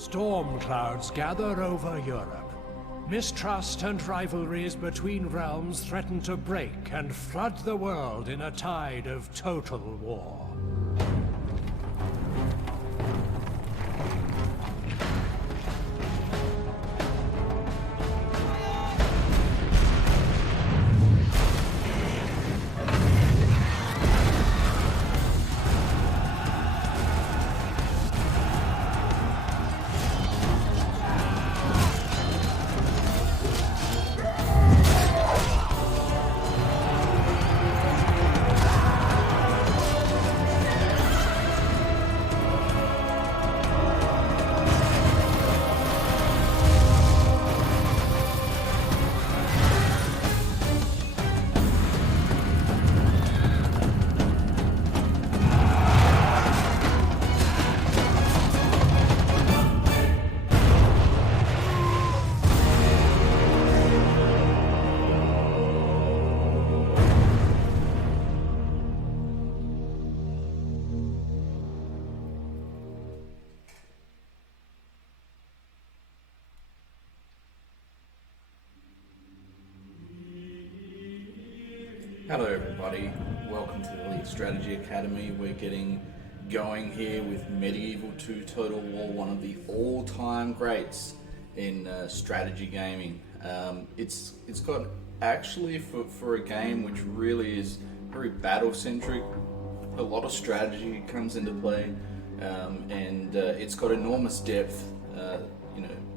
Storm clouds gather over Europe. Mistrust and rivalries between realms threaten to break and flood the world in a tide of total war. Hello everybody, welcome to the Elite Strategy Academy. We're getting going here with Medieval 2 Total War, one of the all-time greats in strategy gaming. It's got actually for a game which really is very battle-centric, a lot of strategy comes into play, and it's got enormous depth.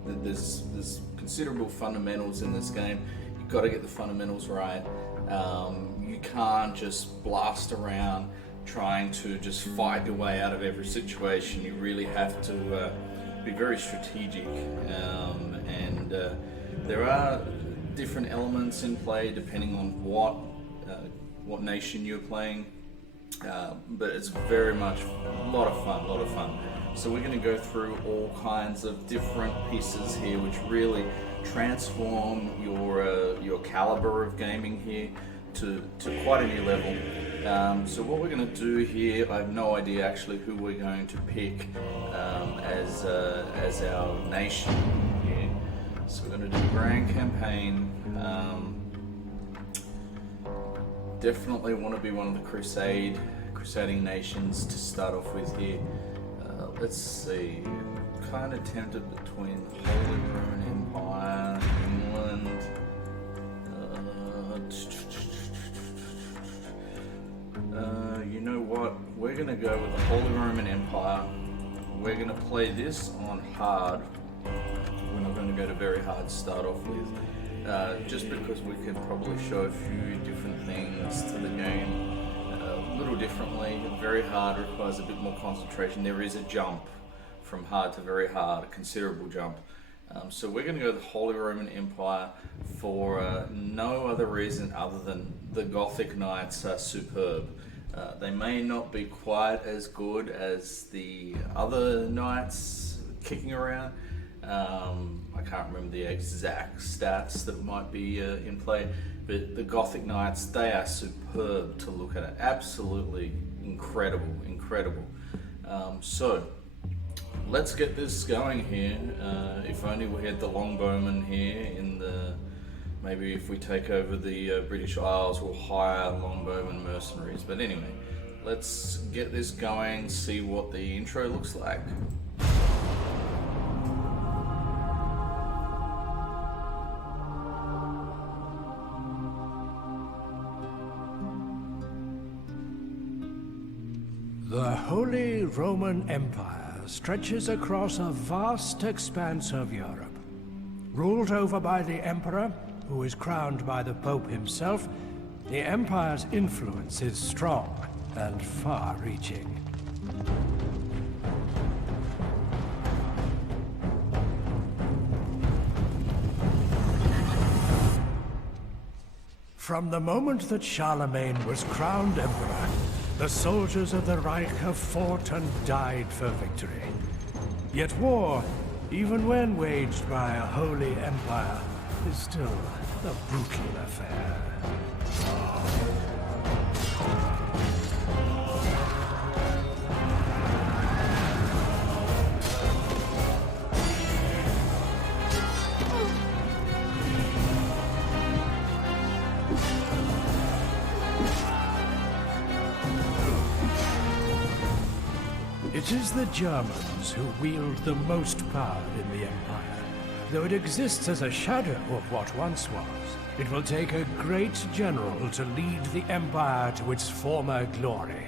There's considerable fundamentals in this game. You've got to get the fundamentals right. You can't just blast around trying to just fight your way out of every situation. You really have to be very strategic, and there are different elements in play depending on what nation you're playing, but it's very much a lot of fun. So we're going to go through all kinds of different pieces here which really transform your caliber of gaming here to quite a new level. So what we're going to do here, I have no idea actually who we're going to pick as our nation here. So we're going to do Grand Campaign. Definitely want to be one of the crusading nations to start off with here. Let's see, kind of tempted between the Holy Roman Empire, England. You know what? We're going to go with the Holy Roman Empire. We're going to play this on hard. We're not going to go to very hard to start off with, just because we can probably show a few different things to the game a little differently. Very hard requires a bit more concentration. There is a jump from hard to very hard, a considerable jump. So we're going to go to the Holy Roman Empire for no other reason other than the Gothic Knights are superb. They may not be quite as good as the other knights kicking around. I can't remember the exact stats that might be in play, but the Gothic Knights, they are superb to look at. Absolutely incredible. So let's get this going here. If only we had the longbowmen here in the... Maybe if we take over the British Isles, we'll hire longbowmen mercenaries. But anyway, let's get this going, see what the intro looks like. The Holy Roman Empire stretches across a vast expanse of Europe. Ruled over by the Emperor, who is crowned by the Pope himself, the Empire's influence is strong and far-reaching. From the moment that Charlemagne was crowned Emperor, the soldiers of the Reich have fought and died for victory. Yet war, even when waged by a holy empire, is still a brutal affair. is the Germans who wield the most power in the Empire. Though it exists as a shadow of what once was, it will take a great general to lead the Empire to its former glory.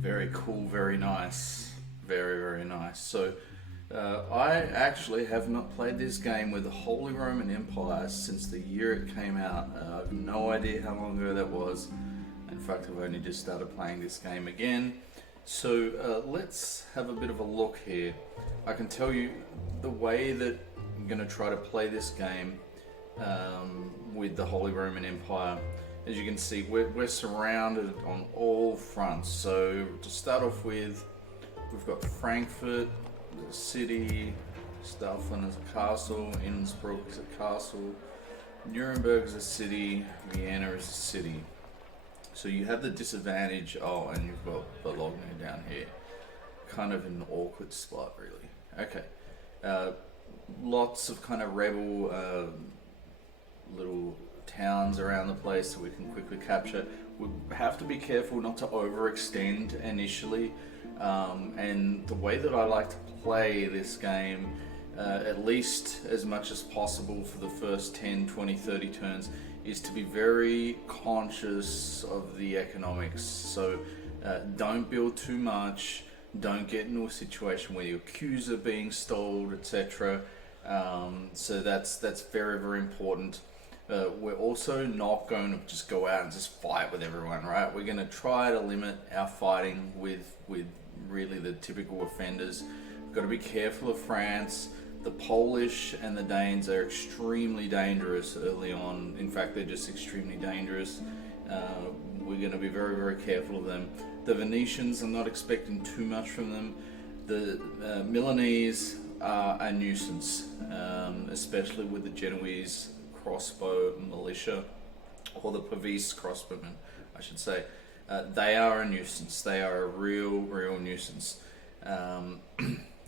Very cool, very nice. Very, very nice. So, I actually have not played this game with the Holy Roman Empire since the year it came out. I have no idea how long ago that was. In fact, I've only just started playing this game again. So, let's have a bit of a look here. I can tell you the way that I'm going to try to play this game with the Holy Roman Empire. As you can see, we're surrounded on all fronts. So to start off with, we've got Frankfurt, the city, Staufen is a castle, Innsbruck is a castle, Nuremberg is a city, Vienna is a city. So you have the disadvantage, and you've got Bologna down here. Kind of an awkward spot, really. Okay. Lots of kind of rebel little towns around the place that we can quickly capture. We have to be careful not to overextend initially, and the way that I like to play this game, at least as much as possible for the first 10, 20, 30 turns, is to be very conscious of the economics. So don't build too much, don't get into a situation where your queues are being stalled, etc. So that's very, very important. We're also not going to just go out and just fight with everyone, right? We're going to try to limit our fighting with really the typical offenders. We've got to be careful of France. The Polish and the Danes are extremely dangerous early on. In fact, they're just extremely dangerous. We're going to be very, very careful of them. The Venetians, I'm not expecting too much from them. The Milanese are a nuisance, especially with the Genoese crossbow militia, or the Pavese crossbowmen, I should say. They are a nuisance. They are a real nuisance.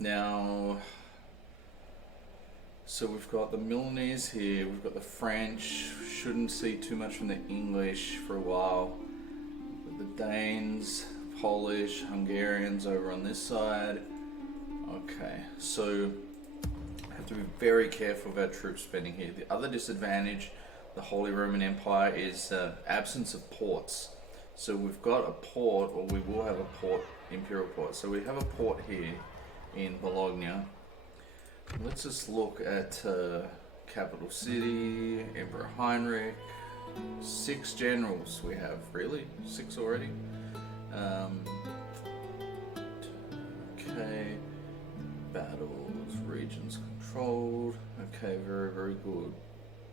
Now, so we've got the Milanese here, we've got the French, shouldn't see too much from the English for a while. The Danes, Polish, Hungarians over on this side. Okay, so have to be very careful of our troop spending here. The other disadvantage, the Holy Roman Empire, is absence of ports. So we've got a port, or we will have a port, Imperial Port. So we have a port here in Bologna. Let's just look at capital city, Emperor Heinrich. 6 generals we have, really? 6 already? Okay. Battles, regions controlled. Okay, very, very good.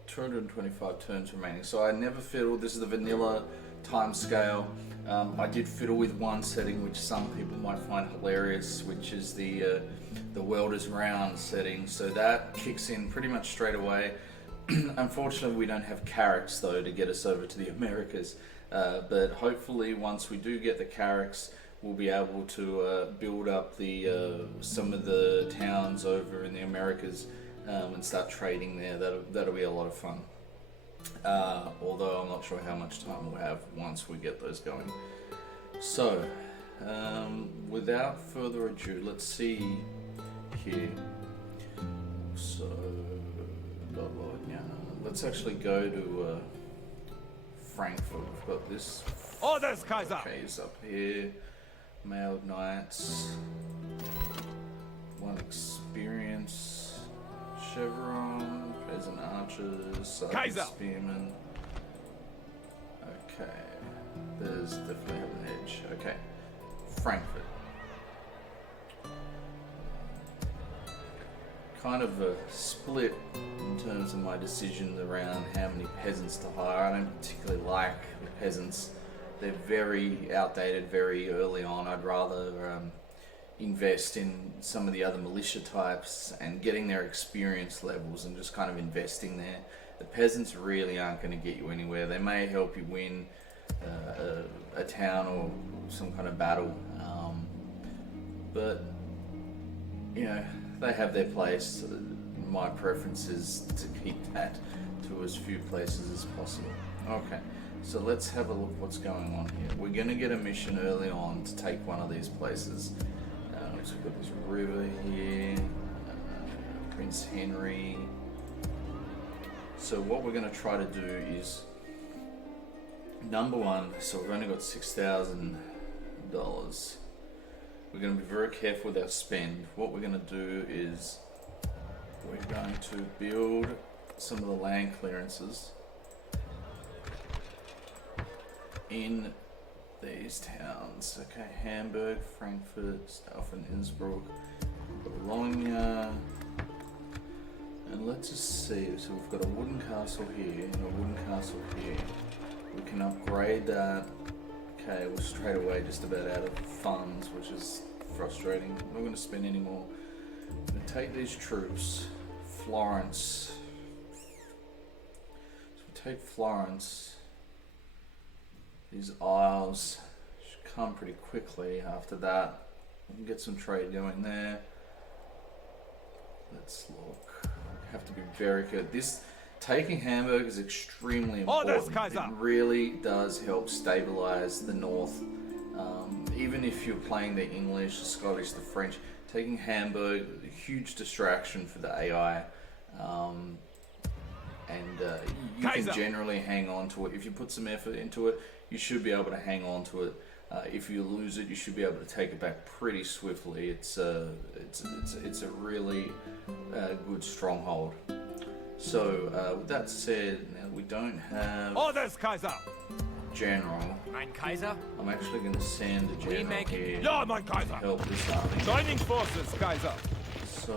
225 turns remaining. So I never fiddled. This is the vanilla timescale. I did fiddle with one setting which some people might find hilarious, which is the world is round setting. So that kicks in pretty much straight away. Unfortunately, we don't have carracks though to get us over to the Americas. But hopefully, once we do get the carracks, we'll be able to build up the some of the towns over in the Americas and start trading there. That'll be a lot of fun. Although I'm not sure how much time we'll have once we get those going. So, without further ado, let's see here. So, let's actually go to Frankfurt. We've got this. Orders, Kaiser! Phase up here. Mailed Knights. 1 experience. Chevron. Peasant Archers. Sergeant Spearmen. Okay. There's definitely have an edge. Okay. Frankfurt. Kind of a split in terms of my decisions around how many peasants to hire. I don't particularly like the peasants. They're very outdated very early on. I'd rather invest in some of the other militia types and getting their experience levels and just kind of investing there. The peasants really aren't going to get you anywhere. They may help you win a town or some kind of battle, but you know, they have their place. my preference is to keep that to as few places as possible. Okay, so let's have a look what's going on here. We're going to get a mission early on to take one of these places. So we've got this river here, Prince Henry. So what we're going to try to do is, number one, so we've only got $6,000. We're going to be very careful with our spend. What we're going to do is we're going to build some of the land clearances in these towns. Okay, Hamburg, Frankfurt, Staufen, Innsbruck, Bologna, and let's just see. So we've got a wooden castle here and a wooden castle here. We can upgrade that. Okay, we're straight away just about out of funds, which is frustrating. I'm not going to spend any more. I'm going to take these troops. Florence. So we take Florence. These isles should come pretty quickly after that. We can get some trade going there. Let's look. We have to be very good. Taking Hamburg is extremely important. It really does help stabilize the north. Even if you're playing the English, the Scottish, the French, taking Hamburg, a huge distraction for the AI. You can generally hang on to it. If you put some effort into it, you should be able to hang on to it. If you lose it, you should be able to take it back pretty swiftly. It's a really good stronghold. So, with that said, now we don't have Orders, Kaiser! general. Mein Kaiser? I'm actually going to send a general here Ja, mein Kaiser! to help this army. Joining forces, Kaiser! So,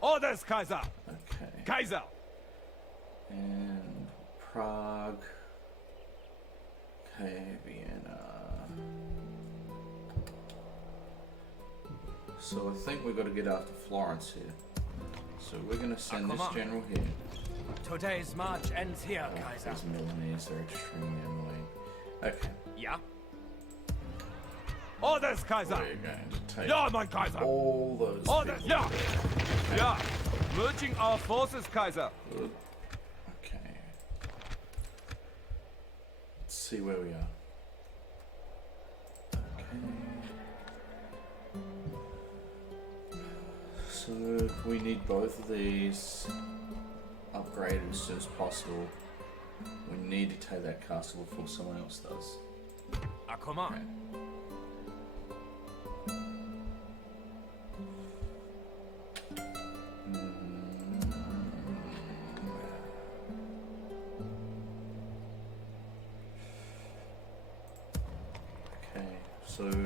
Orders, Kaiser! okay. Kaiser! And Prague. Okay, Vienna. So I think we've got to get after Florence here. So we're going to send this general here. Today's march ends here, Kaiser. These Milanese are extremely annoying. Okay. Ja? Orders, Kaiser! We're going to take Ja, mein Kaiser! all those Orders, people ja! there. Ja! Merging our forces, Kaiser! Good. Okay. Let's see where we are. Okay. So we need both of these upgraded as soon as possible. We need to take that castle before someone else does. Ah, come on. Okay. So, what do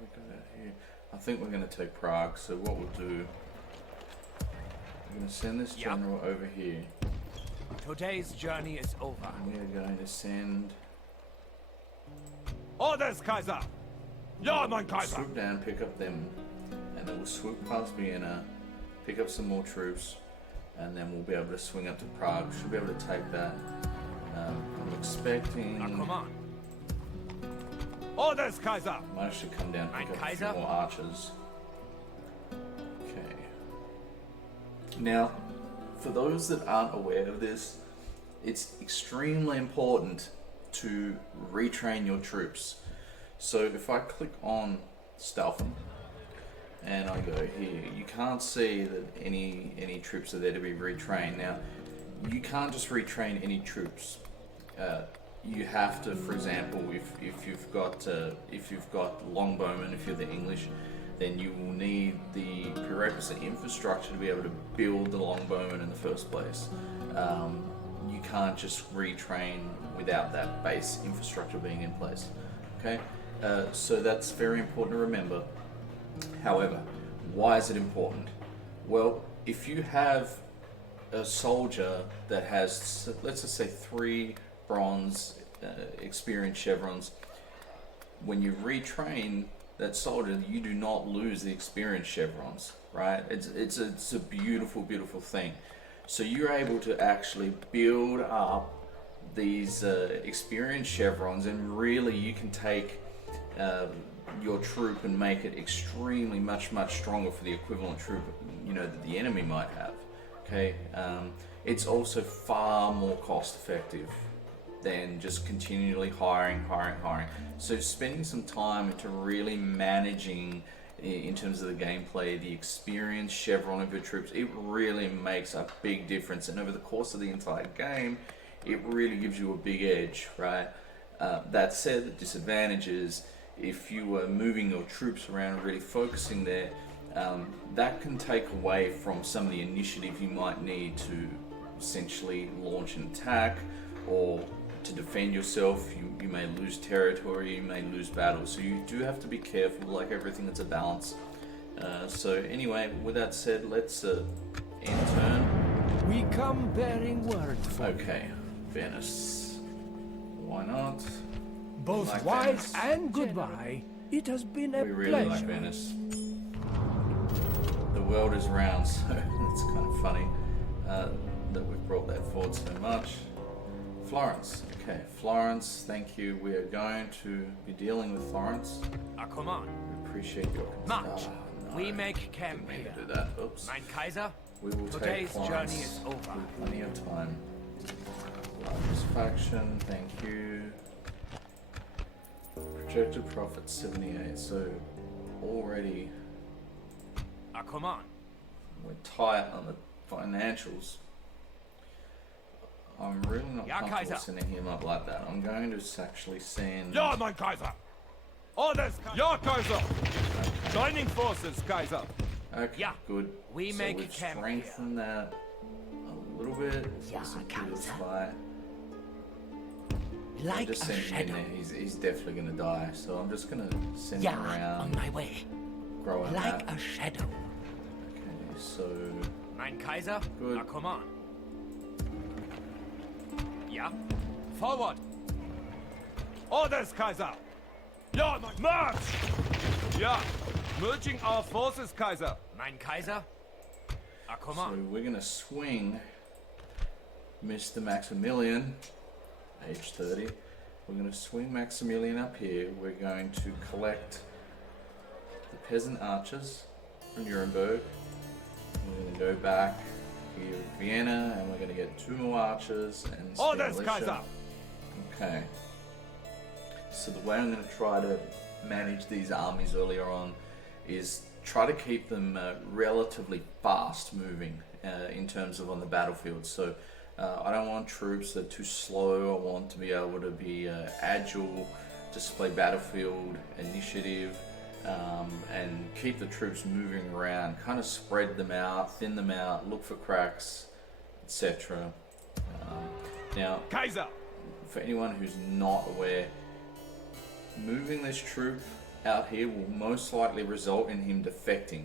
we got here? I think we're going to take Prague. So what we'll do, we're going to send this general over here. Today's journey is over. And we are going to send. Orders, Kaiser! Ja, mein Kaiser! Swoop down, pick up them, and then we'll swoop past Vienna, pick up some more troops, and then we'll be able to swing up to Prague. Should be able to take that. I'm expecting. Ah, come on. Orders, Kaiser! Might actually come down and pick up a few more archers. Okay. Now, for those that aren't aware of this, it's extremely important to retrain your troops. So if I click on Staufen and I go here, you can't see that any troops are there to be retrained. Now, you can't just retrain any troops. You have to, for example, if you've got longbowmen, if you're the English, then you will need the prerequisite infrastructure to be able to build the longbowmen in the first place. You can't just retrain without that base infrastructure being in place. Okay, so that's very important to remember. However, why is it important? Well, if you have a soldier that has, let's just say, 3 bronze experience chevrons, when you retrain that soldier, you do not lose the experience chevrons, right? It's a beautiful, beautiful thing. So you're able to actually build up these experience chevrons, and really you can take your troop and make it extremely much stronger for the equivalent troop, you know, that the enemy might have. Okay, it's also far more cost effective than just continually hiring. So spending some time into really managing, in terms of the gameplay, the experience chevron of your troops, it really makes a big difference. And over the course of the entire game, it really gives you a big edge, right? That said, the disadvantage is if you are moving your troops around and really focusing there, that can take away from some of the initiative you might need to essentially launch an attack or to defend yourself. You may lose territory, you may lose battles, so you do have to be careful. Like everything, it's a balance. So anyway, with that said, let's end turn. We come bearing word for Okay, Venice. Why not? both like wise Venice. and goodbye. It has been a We really pleasure. like Venice. The world is round, so it's kind of funny that we've brought that forward so much. Florence. Okay, Florence, thank you. We are going to be dealing with Florence. A command. We appreciate your March. no, We make camp didn't mean here. to do that. Oops. Mein Kaiser. We will take Today's Florence journey is over. with plenty of time. Largest faction, thank you. Projected profit 78, so already A command. we're tight on the financials. I'm really not Ja, comfortable Kaiser. sending him up like that. I'm going to actually send... Ja, mein Kaiser. Orders. Ja, Kaiser. Joining forces, Kaiser. Okay, Yeah, good. we so make we've camp strengthened that a little bit. Yeah, Some Kaiser. fight. I Like just a sent him in shadow. there. He's definitely going to die. So I'm just going to send him Yeah, on around, my way. grow him Like out. a shadow. Okay, so Mein Kaiser. Good. A command. Ja. Forward. Orders, Kaiser. Ja, mein March. Ja. Merging our forces, Kaiser. Mein Kaiser. A So command. we're gonna swing Mr. Maximilian, age 30. We're gonna swing Maximilian up here. We're going to collect the peasant archers from Nuremberg. We're gonna go back here to Vienna, and we're gonna get 2 more archers and some Orders, militia. Kaiser. Okay. So the way I'm going to try to manage these armies earlier on is try to keep them relatively fast moving in terms of on the battlefield. So I don't want troops that are too slow. I want to be able to be agile, display battlefield initiative, and keep the troops moving around, kind of spread them out, thin them out, look for cracks, etc. Now, Kaiser. for anyone who's not aware, moving this troop out here will most likely result in him defecting,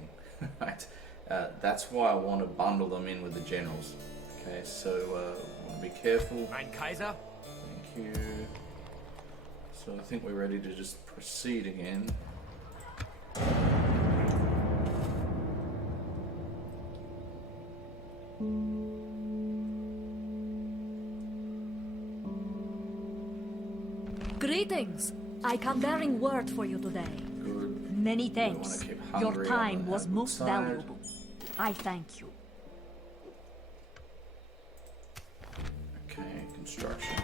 right? That's why I want to bundle them in with the generals. Okay, so want to be careful. Mein Kaiser. Thank you. So I think we're ready to just proceed again. Greetings. I come bearing word for you today. Good. Many We wanna thanks. keep Your Hungary time on the was good most side. valuable. I thank you. Okay, construction.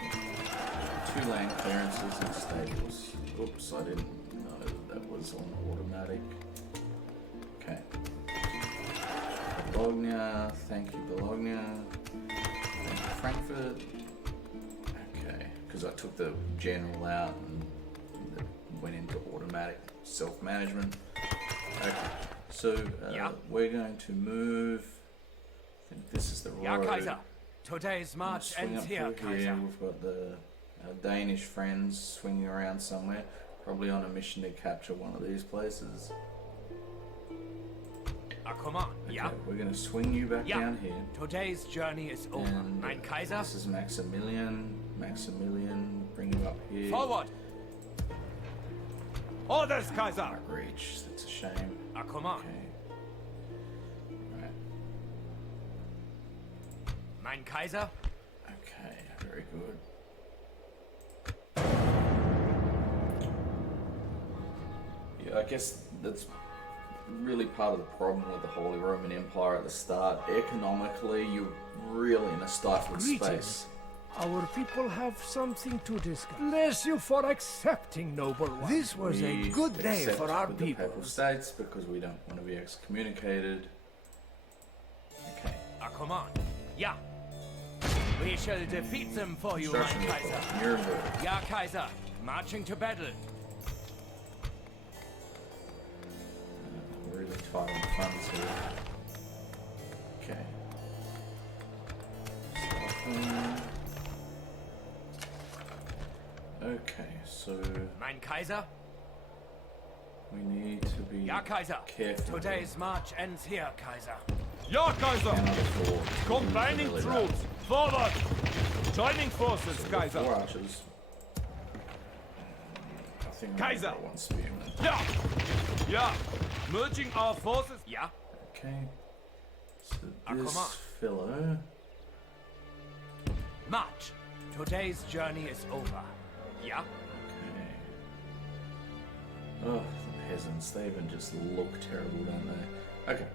2 land clearances and stables. Oops, I didn't know that was on automatic. Okay. Bologna, thank you, Bologna. Thank you, Frankfurt. Okay, because I took the general out and it went into automatic self-management. Okay, so Yeah. we're going to move. I think this is the road. Ja, Kaiser. Today's We'll march swing ends up here, through here. Kaiser. We've got our Danish friends swinging around somewhere, probably on a mission to capture one of these places. A command. Ja. Okay, we're going to swing you back Yeah. down here. Today's journey is over. And Mein Kaiser. this is Maximilian. Maximilian, bring you up here. Forward. Orders, Kaiser. Can't reach. That's a shame. A command. Okay. Right. Mein Kaiser. Okay. Very good. I guess that's really part of the problem with the Holy Roman Empire at the start. Economically, you're really in a stifled space. Our people have something to discuss. Bless you for accepting, noble one. This was a We good day accept for our with the people. Papal States because we don't want to be excommunicated. Okay. Come on. Yeah. We shall defeat them for you, mein Construction Kaiser. report. Nuremberg. Ja, Kaiser. Marching to battle. We're really tight on funds here. Okay. Okay, so Mein Kaiser? we need to be Ja, Kaiser. careful. Today's march ends here, Kaiser. Ja, Kaiser. Cannot afford Combining really troops. Forward. Joining forces, bad. Kaiser. Four archers. I think I'm Kaiser. gonna go one spearman. Ja. Ja. Merging our forces. Ja. Okay. So come this on. fellow. March. Today's journey is over. Ja. Okay. Oh, the peasants. They even just look terrible, don't they? Okay.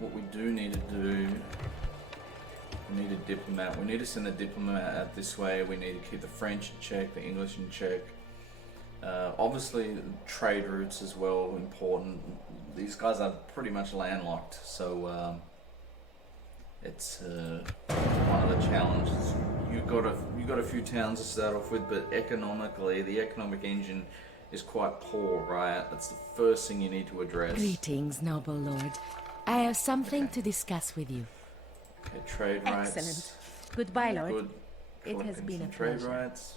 What we do need to do, we need a diplomat. We need to send a diplomat out this way. We need to keep the French in check, the English in check. Obviously, trade routes as well important. These guys are pretty much landlocked, so it's one of the challenges. You got a few towns to start off with, but economically, the economic engine is quite poor, right? That's the first thing you need to address. Greetings, noble lord. I have something to discuss with you. Okay, trade rights. Excellent. Goodbye, lord. Good. It has Collecting been some a trade pleasure. rights.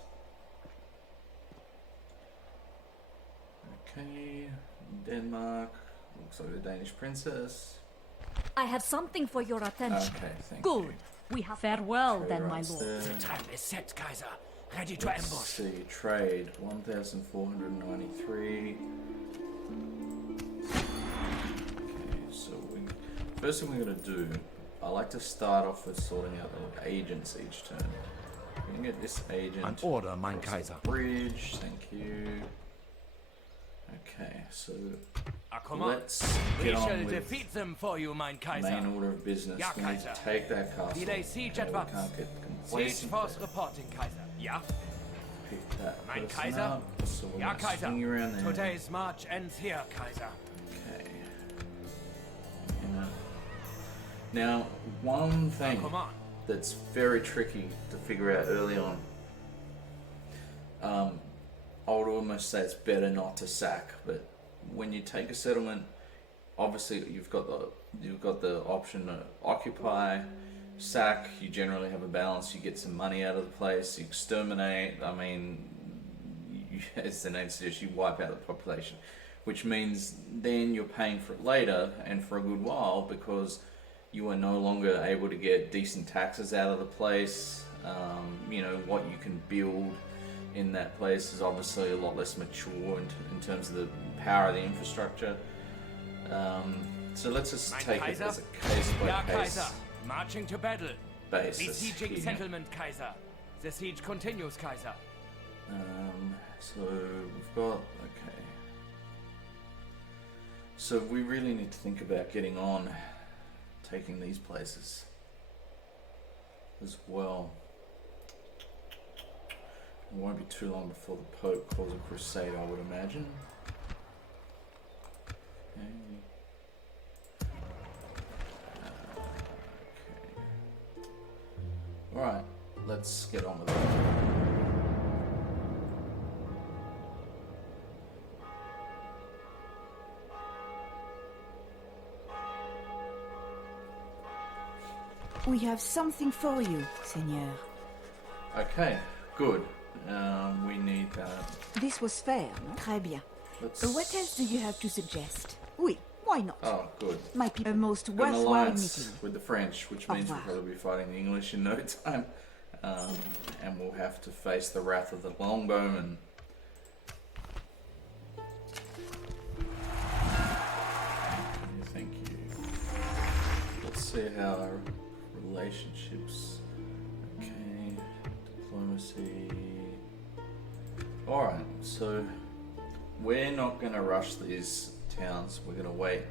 Okay, Denmark. Looks like the Danish princess. I have something for your attention. Okay, thank Good. you. We have farewell, Trade then, my rights lord. there. The time is set, Kaiser. Ready to Let's ambush. see, trade 1,493. Okay, so first thing we're gonna do, I like to start off with sorting out the agents each turn. We're gonna get this agent. An order, mein across the Kaiser. Bridge, thank you. Okay, so Come on. let's We get shall on with defeat them for you, mein Kaiser. main order of business. Ja, We need to Kaiser. take that castle. Delay siege Okay, we advance. can't get Siege complacent force there. reporting, Kaiser. Ja. Pick that Mein person Kaiser. up, so we're Ja, gonna Kaiser. swing you around there. Today's march ends here, Kaiser. Okay. Now, one thing Come on. that's very tricky to figure out early on. I would almost say it's better not to sack, but when you take a settlement, obviously you've got the option to occupy, sack. You generally have a balance. You get some money out of the place. You exterminate. I mean, as the name suggests, you wipe out the population, which means then you're paying for it later and for a good while because you are no longer able to get decent taxes out of the place. You know, what you can build in that place is obviously a lot less mature in terms of the power of the infrastructure. So let's just Mein take Kaiser? it as a case by Ja, case Kaiser. Marching to battle. basis Besieging here. settlement, Kaiser. The siege continues, Kaiser. So we've got, okay. So we really need to think about getting on taking these places as well. It won't be too long before the Pope calls a crusade, I would imagine. Okay. Alright, let's get on with it. We have something for you, Seigneur. Okay, good. We need that. This was fair, no? Très bien. Let's... What else do you have to suggest? Oui, why not? Oh, good. My people, a most An worthwhile alliance meeting. with the French, which Au means we'll revoir. probably be fighting the English in no time. And we'll have to face the wrath of the longbowmen. Thank you. Let's see how our relationships. Okay, diplomacy. Alright, so we're not going to rush these towns. We're going to wait,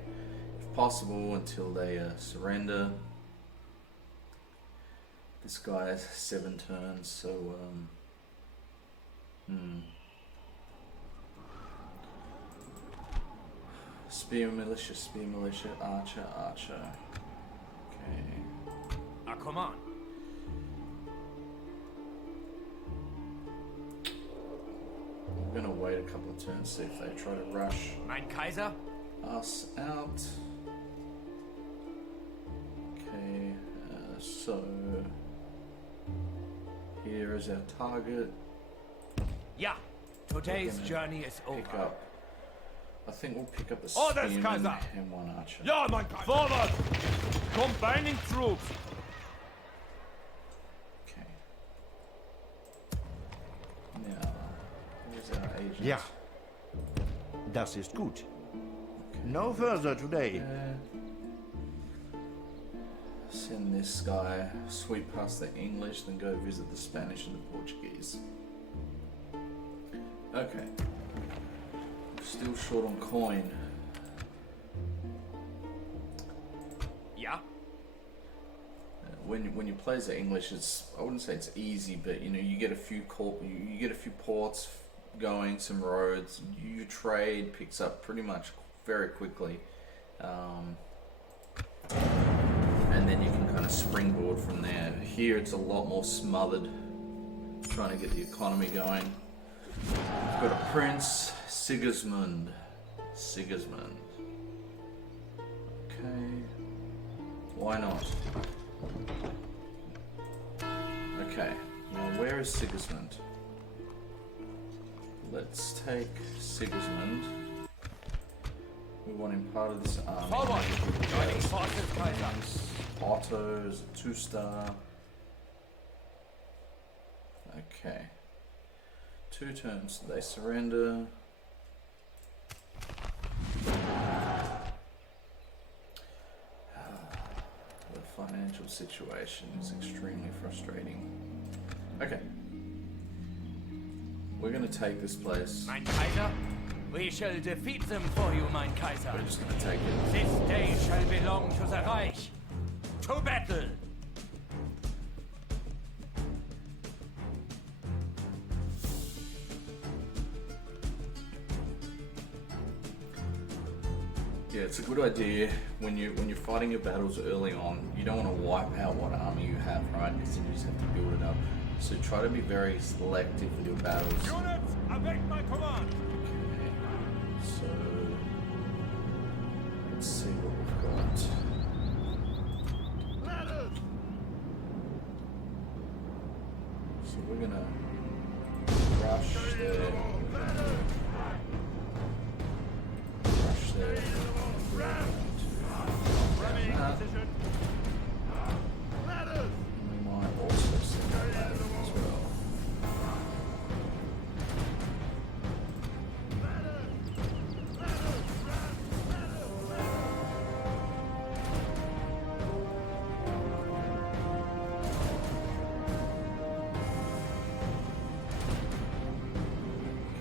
if possible, until they surrender. This guy has 7 turns, so Spear militia, archer, archer. Okay. Ah, come on. I'm gonna wait a couple of turns, see if they try to rush Mein Kaiser? us out. Okay, so here is our target. Ja. Today's gonna journey is Pick over. up. I think we'll pick up a Orders, spearman Kaiser! and 1 archer. Ja, mein Kaiser! Forward! Combining troops! Okay. Now, here's our agent. Ja, das ist gut. No further today. Send this guy sweep past the English, then go visit the Spanish and the Portuguese. Okay. Still short on coin. Ja? When you play as the English, it's, I wouldn't say it's easy, but you know, you get a few you get a few ports going, some roads. You trade picks up pretty much very quickly, and then you can kind of springboard from there. Here, it's a lot more smothered, trying to get the economy going. We've got a prince, Sigismund. Okay, why not? Okay, now where is Sigismund? Let's take Sigismund. We want him part of this army. Forward! Joining forces, Kaiser! Otto is a 2-star. Okay. 2 turns, they surrender. The financial situation is extremely frustrating. Okay. We're gonna take this place. Mein Kaiser? We shall defeat them for you, mein Kaiser. We're just gonna take it. This day shall belong to the Reich. To battle! Yeah, it's a good idea when you're fighting your battles early on. You don't want to wipe out what army you have, right? Because then you just have to build it up. So try to be very selective with your battles. Units, await my command! Okay, so let's see what we've got. So we're gonna rush there. Rush there. We might also send that ladder as well.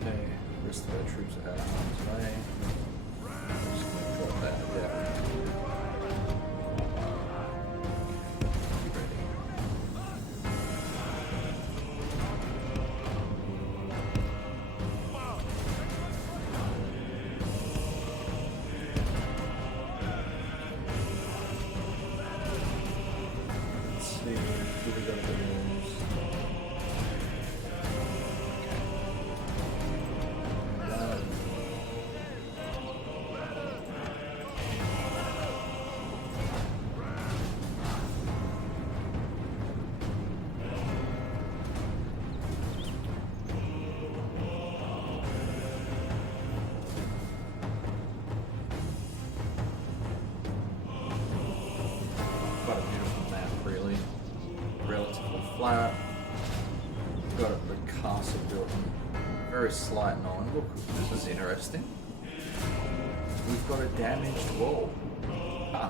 Okay, the rest of our troops are out of harm's way. I'm just gonna drop that, yeah. Let's see, who we got there? Quite a beautiful map, really. Relatively flat. Got the castle built on a very slight line. Look, this is interesting. We've got a damaged wall. Huh.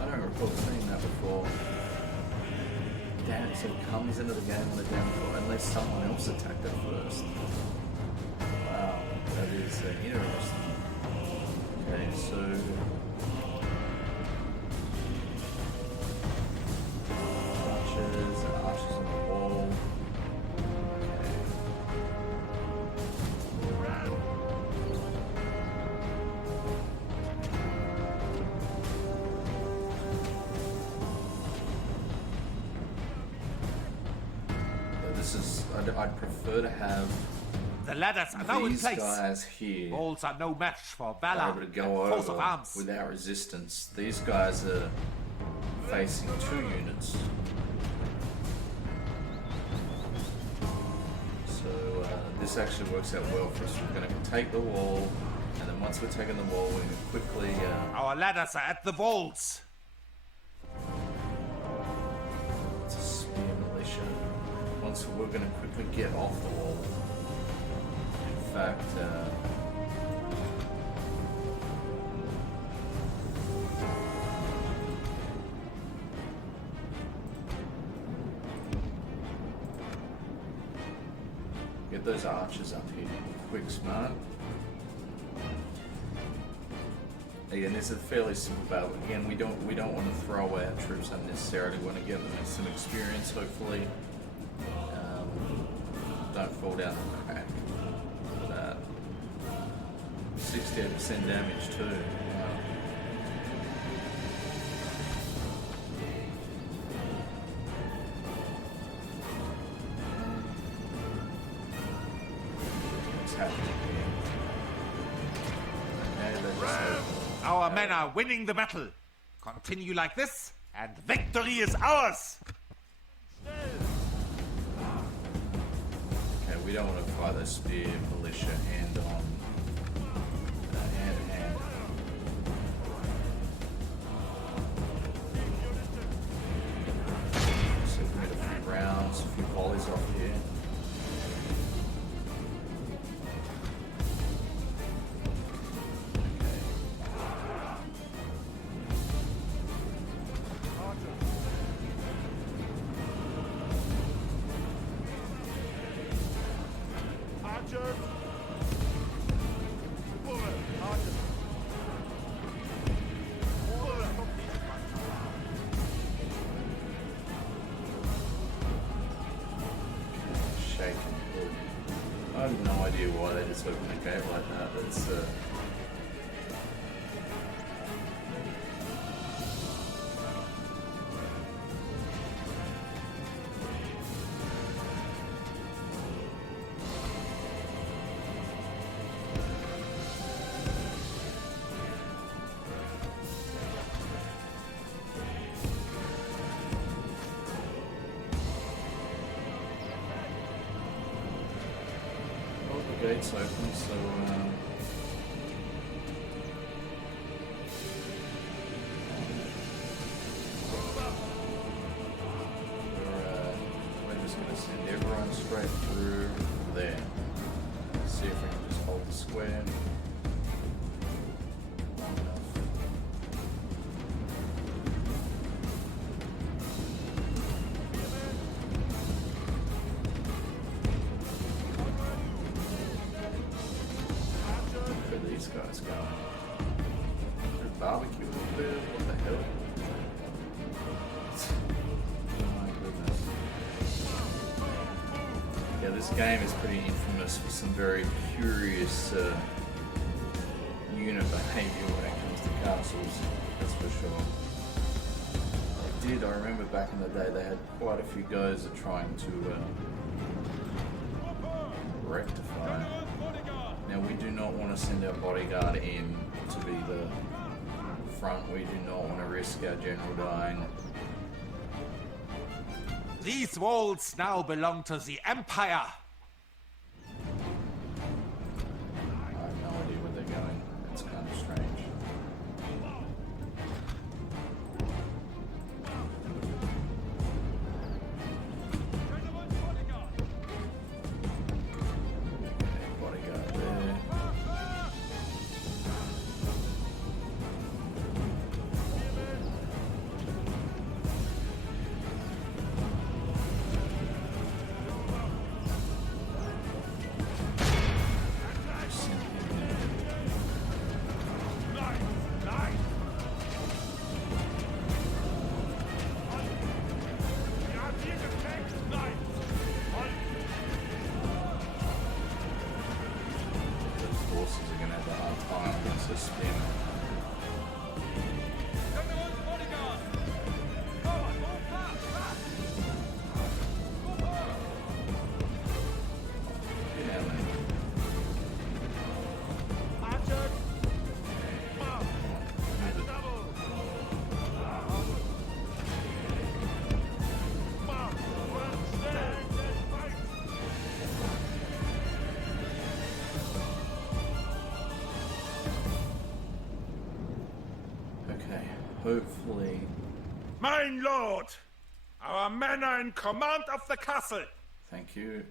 I don't recall seeing that before. So it comes into the game on the downfall unless someone else attacked it first. Wow, that is interesting. Okay, so archers on the wall. I'd prefer to have The ladders are now in these place. guys here Walls are no match for are valor able to and go force of over arms. without resistance. These guys are facing 2 units. So this actually works out well for us. We're going to take the wall, and then once we're taking the wall, we're going to quickly... Our ladders are at the walls. It's a spear militia. Once we're going to quickly get off the wall. In fact, get those archers up here, quick, smart. Again, this is a fairly simple battle. Again, we don't want to throw away our troops unnecessarily. We want to get them some experience, hopefully. Don't fall down the crack for that. 68% damage too. What's happening here? Okay, they're just Our men are winning the battle. Continue like this, and victory is ours. we don't want to fight those spear militia hand on hand in hand. So we made a few rounds, a few volleys off here. I have no idea why they just opened a gate like that. That's gates open, so we're just going to send everyone straight through there. See if we can just hold the square. Guys going. There's barbecue over there. What the hell? Oh my goodness. Yeah, this game is pretty infamous for some very curious unit behavior when it comes to castles. That's for sure. I remember back in the day they had quite a few guys at trying to rectify. Now we do not want to send our bodyguard in to be the front. We do not want to risk our general dying. These walls now belong to the Empire. I have no idea where they're going. It's kind of strange. Mein Lord, our men are in command of the castle. Thank you.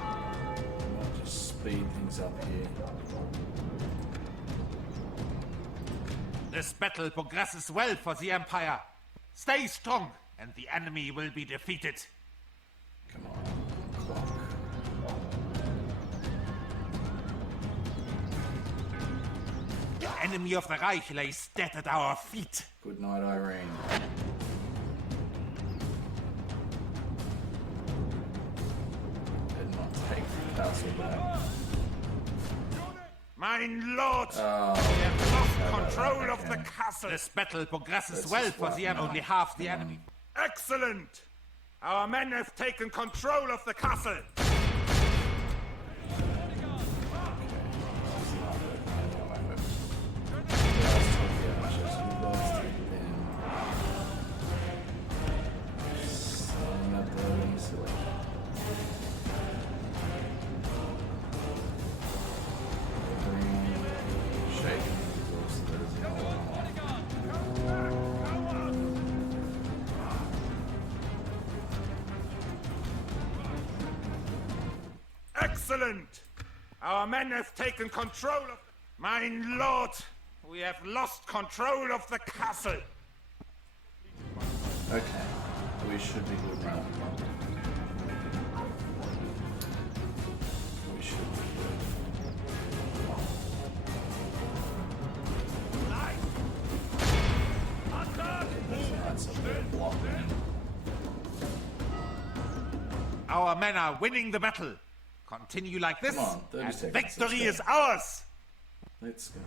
I'll just speed things up here. This battle progresses well for the Empire. Stay strong, and the enemy will be defeated. Come on, clock. The enemy of the Reich lays dead at our feet. Good night, Irene. Did not take the castle back. Mein Lord, Oh, we have lost control control of the castle. This battle progresses well for the enemy. Only half the enemy. Excellent! Our men have taken control of the castle. Excellent! Our men have taken control of... Mein Lord, we have lost control of the castle. Okay, we should be good now. We should be good. That's a bit blocking. Our men are winning the battle. Continue like this, Come on, 30 and seconds, victory let's is go. ours. Let's go.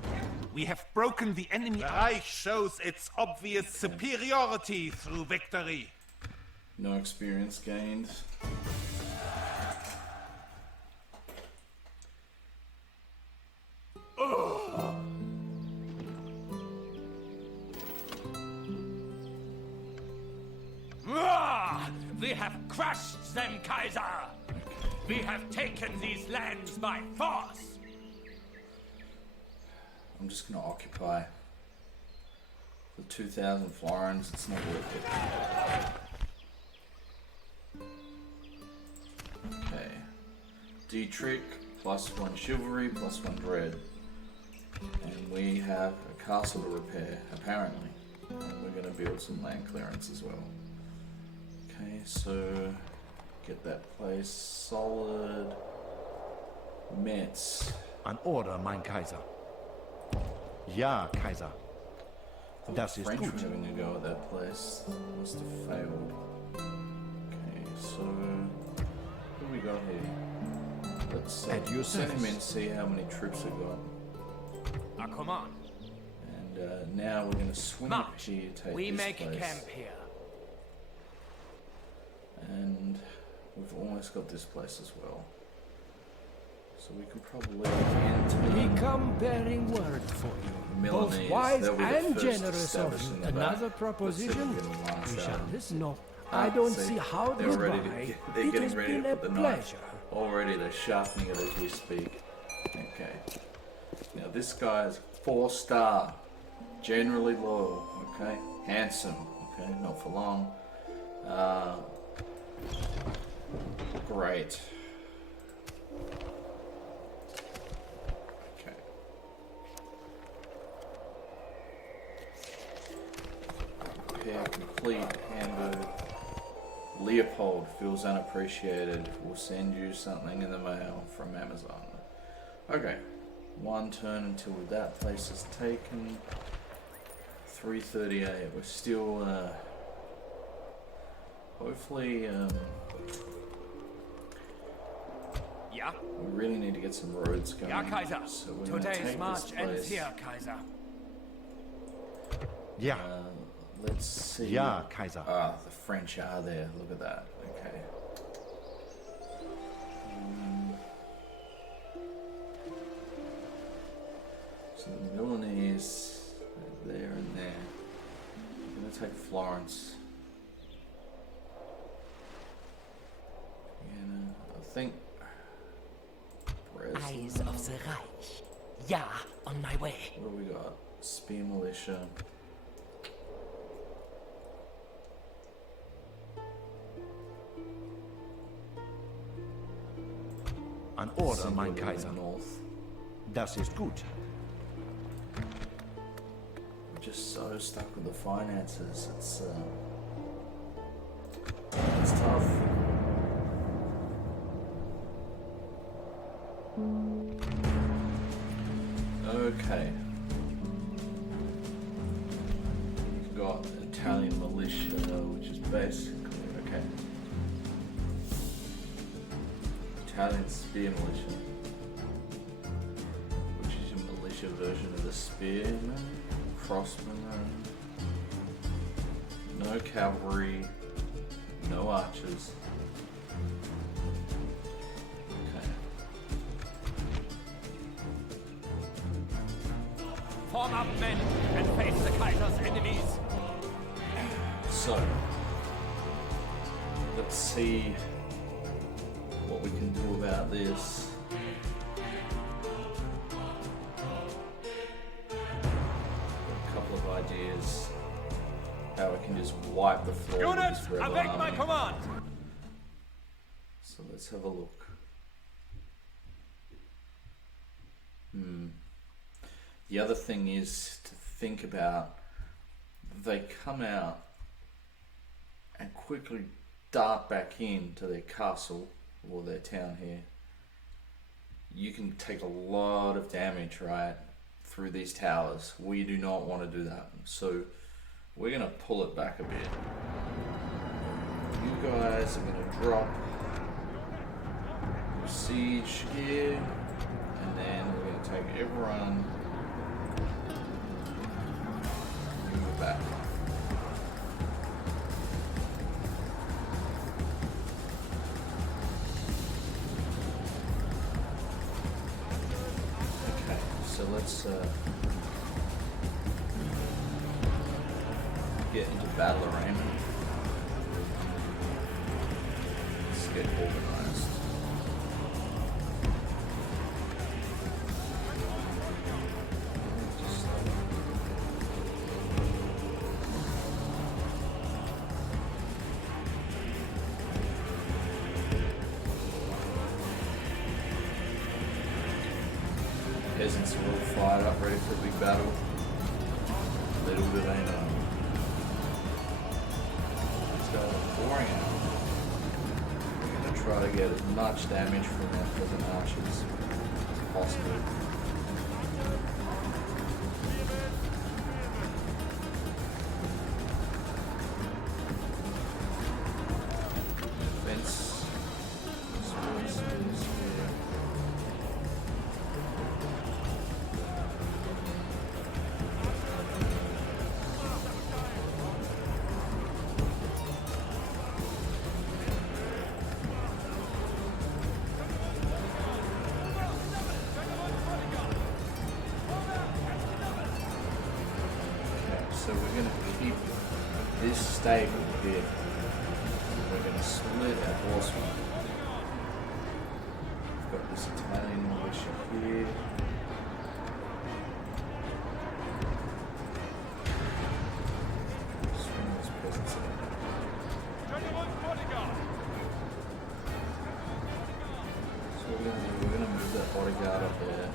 We have broken the enemy. The Reich shows its obvious superiority through victory. No experience gained. We have crushed them, Kaiser! We have taken these lands by force! I'm just gonna occupy. For 2,000 florins, it's not worth it. Okay. Dietrich, +1 chivalry, +1 dread. And we have a castle to repair, apparently. And we're gonna build some land clearance as well. Okay, so get that place solid. Metz. An Order, mein Kaiser. Ja, Kaiser. Das ist French gut. were having a go at that place. Must have failed. Okay, so what do we got here? Let's At your send him service. in, see how many troops we got. Now come on, And now we're going to swing up march. here, take We this make place. camp here. And we've almost got this place as well. So we can probably enter We come bearing word for you. Both Milanese. wise They'll be the and first generous of establishing you. the Another back. proposition? Let's see if we can We lance shall out. listen. No, I don't see how they're this ready by. they're It getting has ready been to a put the knife. pleasure. Already they're sharpening it as we speak. Okay. Now this guy is 4-star. Generally loyal. Okay. Handsome. Okay. Not for long. Great. Okay. Repair complete. Hamburg. Leopold feels unappreciated. We'll send you something in the mail from Amazon. Okay. One turn until that place is taken. 338. We're still hopefully Yeah? we really need to get some roads going. Ja, Kaiser. So we're gonna Today's take march this ends place. here, Kaiser. Ja, Let's see. ja, Kaiser. Ah, the French are there. Look at that. Okay. So the Milanese are there and there. I'm gonna take Florence. think... Eyes of the Reich. Yeah, on my way. What do we got? Spear militia. An Order, Send mein you to the Kaiser. north. Das ist gut. I'm just so stuck with the finances. It's tough. Okay. We've got Italian militia, which is basically okay. Italian spear militia, which is a militia version of the spearmen, crossmen. No cavalry, no archers. Okay. Form up, men, and face the Kaiser's enemies. So, let's see what we can do about this. A couple of ideas how we can just wipe the floor with Units, this rebel await my army. command! So let's have a look. The other thing is to think about, they come out and quickly dart back into their castle or their town here. You can take a lot of damage, right, through these towers. We do not want to do that. So we're going to pull it back a bit. You guys are going to drop your siege here, and then we're going to take everyone, move it back. Okay, so let's get into battle arraignment. Let's get organized. Just peasants are all fired up, ready for a big battle. Little bit ain't Let's go pouring out. We're going to try to get as much damage from our peasant archers as possible. Fence. Spear. So we're going to keep this stable here. We're going to split our horsemen. We've got this Italian militia here. Swing these peasants in. So we're going to do, we're going to move that bodyguard up there.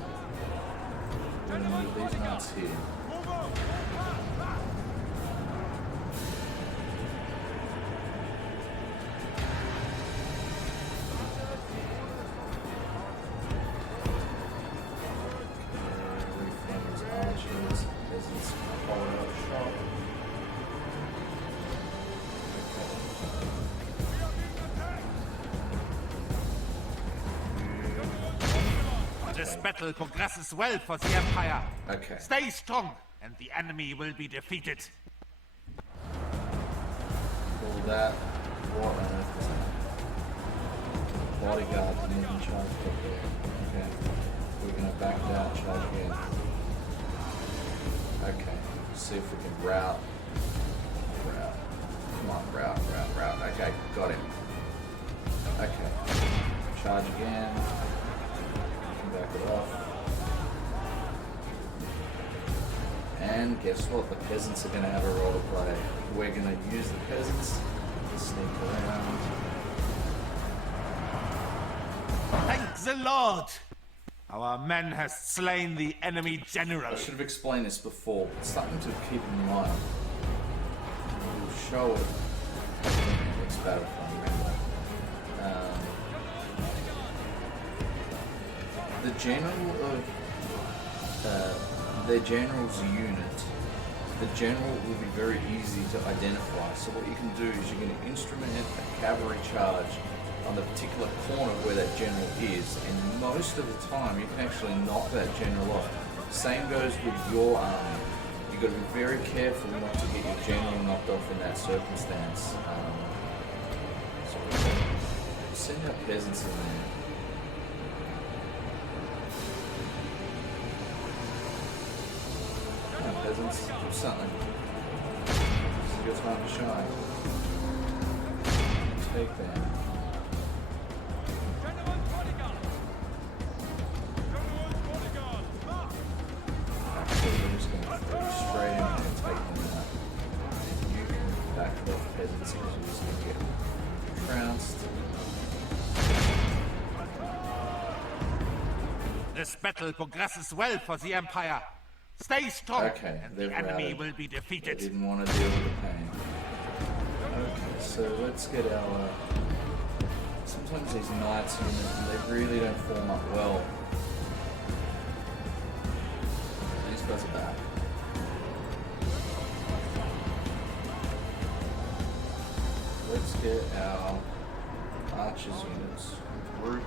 We're going to move these nuts here. This battle progresses well for the Empire. Okay. Stay strong, and the enemy will be defeated. All that. What on earth is that? Bodyguard didn't even charge up there. Okay. We're gonna back down, charge again. Okay. See if we can route. Come on, route. Okay, got him. Okay. Charge again. Back it off. And guess what? The peasants are going to have a role to play. We're going to use the peasants to sneak around. Thank the Lord! Our men has slain the enemy general. I should have explained this before, but something to keep in mind. We'll show it in the next battle if I remember. The general of their general's unit, the general will be very easy to identify. So what you can do is you can instrument a cavalry charge on the particular corner where that general is, and most of the time you can actually knock that general off. Same goes with your army. You've got to be very careful not to get your general knocked off in that circumstance. So we'll send our peasants in there. Come on, peasants, do something. This is your time to shine. Take that. This battle progresses well for the Empire. Stay strong, Okay, and the enemy will be defeated. They didn't want to deal with the pain. Okay, so let's get our... Sometimes these knights, they really don't form up well. These guys are back. Let's get our archers units group.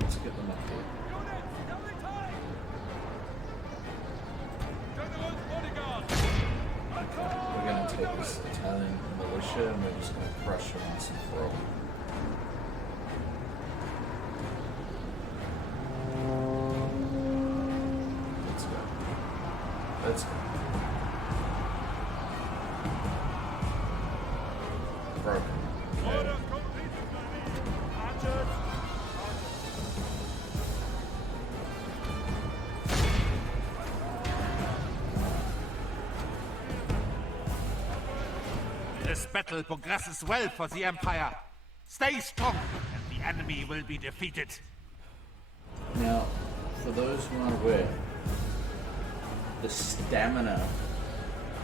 Let's get them up here. Okay, we're going to take this Italian militia and we're just going to crush them once and for all. Let's go. Let's go. Broken. Okay. This battle progresses well for the Empire. Stay strong, and the enemy will be defeated. Now, for those who aren't aware, the stamina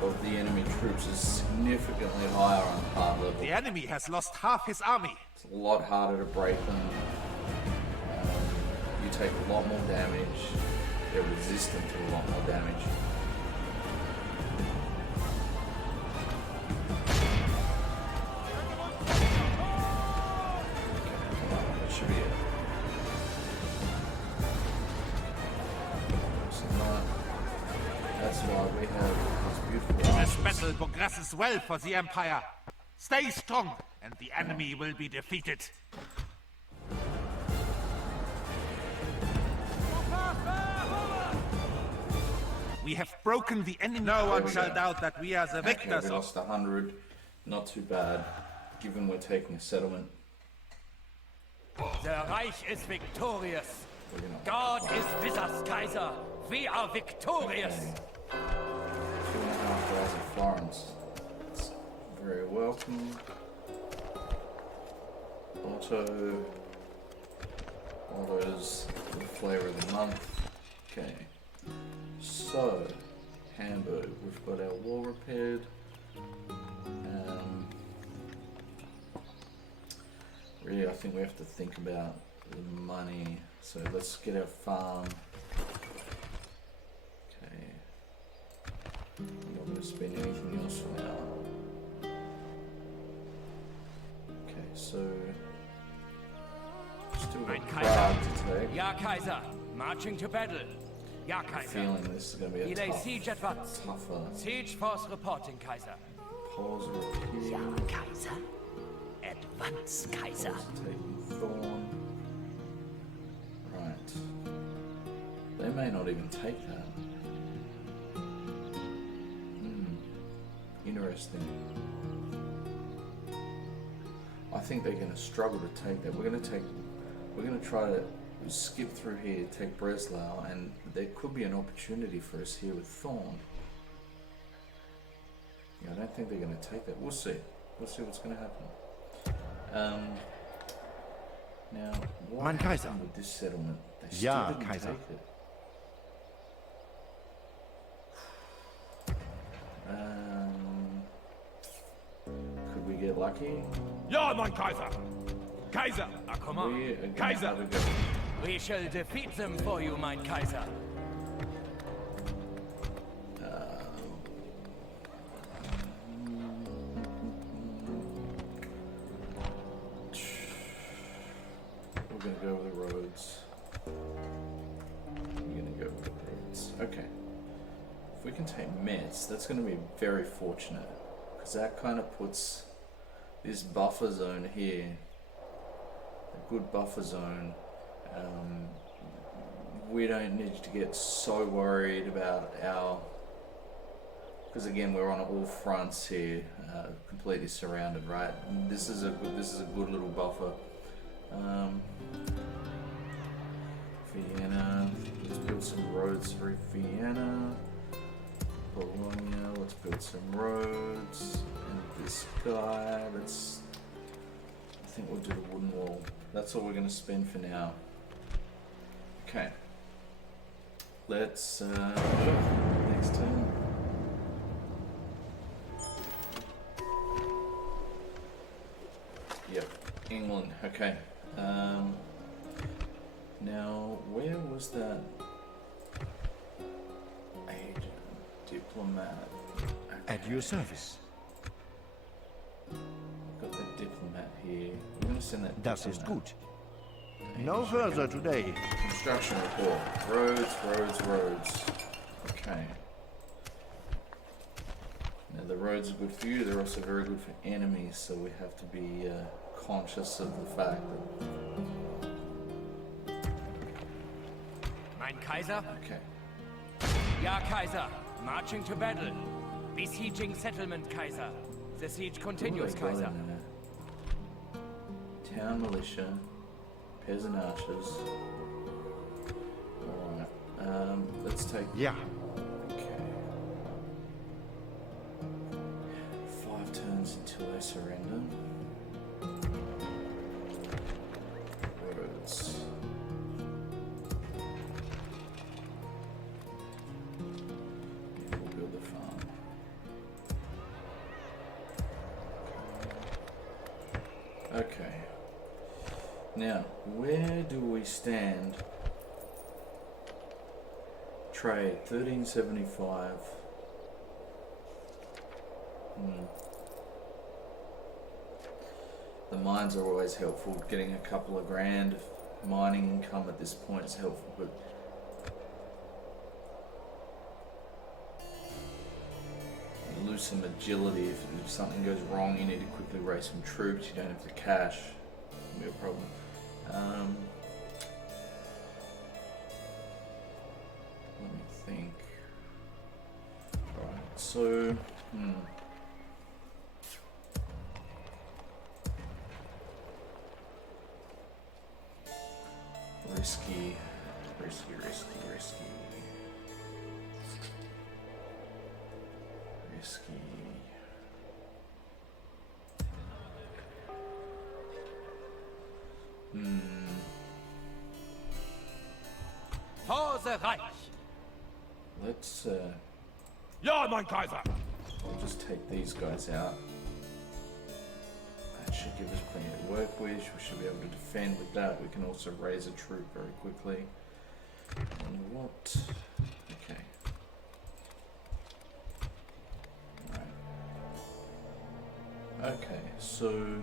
of the enemy troops is significantly higher on hard level. The enemy has lost half his army. It's a lot harder to break them. You take a lot more damage. They're resistant to a lot more damage. That should be it. That's why we have this beautiful This archers. battle progresses well for the Empire. Stay strong, and the enemy will be defeated. We have broken the enemy. No one shall doubt that we are the Okay, victors we of... lost 100. Not too bad, given we're taking a settlement. The Reich is victorious. We're gonna... God is with us, Kaiser. We are victorious. 2,500 florins. It's very welcome. Auto's the flavor of the month. Okay. So, Hamburg. We've got our wall repaired. Really, I think we have to think about the money. So let's get our farm. Okay. I'm not going to spend anything else for now. Okay, so still got Mein Prague Kaiser. to take. Ja, Kaiser. Marching to battle. Ja, Kaiser. Feeling this is going to be a Delay tough, siege advance. tougher. Siege force reporting, Kaiser. Poles are up here. Ja, Kaiser. Advance, Kaiser. Taking Thorn. Right. They may not even take that. Interesting. I think they're going to struggle to take that. We're going to try to skip through here, take Breslau, and there could be an opportunity for us here with Thorn. Yeah, I don't think they're going to take that. We'll see. We'll see what's going to happen. Now, what Mein Kaiser. happened with this settlement? They still Ja, didn't Kaiser. take it. Could we get lucky? Ja, mein Kaiser! Kaiser! Ah, come on. We are gonna Kaiser! have a go. We shall defeat them for you, mein Kaiser. We're gonna go with the roads. We're gonna go with the roads. Okay. If we can take Metz, that's gonna be very fortunate. Because that kind of puts this buffer zone here, a good buffer zone. We don't need to get so worried about our, because again we're on all fronts here, completely surrounded, right? And this is a good little buffer. Vienna, let's build some roads for Vienna. Bologna, let's build some roads. And this guy, I think we'll do the wooden wall. That's all we're going to spend for now. Okay. Let's, next turn. Yep, England, okay. Now, where was that agent, diplomat? At your service. Got the diplomat here. We're gonna send that. Das ist diplomat. gut. No further today. Construction report. Roads. Okay. Now the roads are good for you. They're also very good for enemies. So we have to be conscious of the fact that. Mein Kaiser? Okay. Ja, Kaiser. Marching to battle. Besieging settlement, Kaiser. The siege continues, What have I got Kaiser. in there? Town militia, peasant archers. Alright. Let's take. Ja. Okay. 5 turns until they surrender. Roads. Yeah, we'll build a farm. Okay. Now, where do we stand? Trade 1375. The mines are always helpful. Getting a couple of grand of mining income at this point is helpful, but you lose some agility. If something goes wrong, you need to quickly raise some troops. You don't have the cash. It'll be a problem. Let me think. Alright, so risky. For the Reich! Let's Ja, mein Kaiser! I'll just take these guys out. That should give us plenty to work with. We should be able to defend with that. We can also raise a troop very quickly. And what? Okay. Right. Okay, so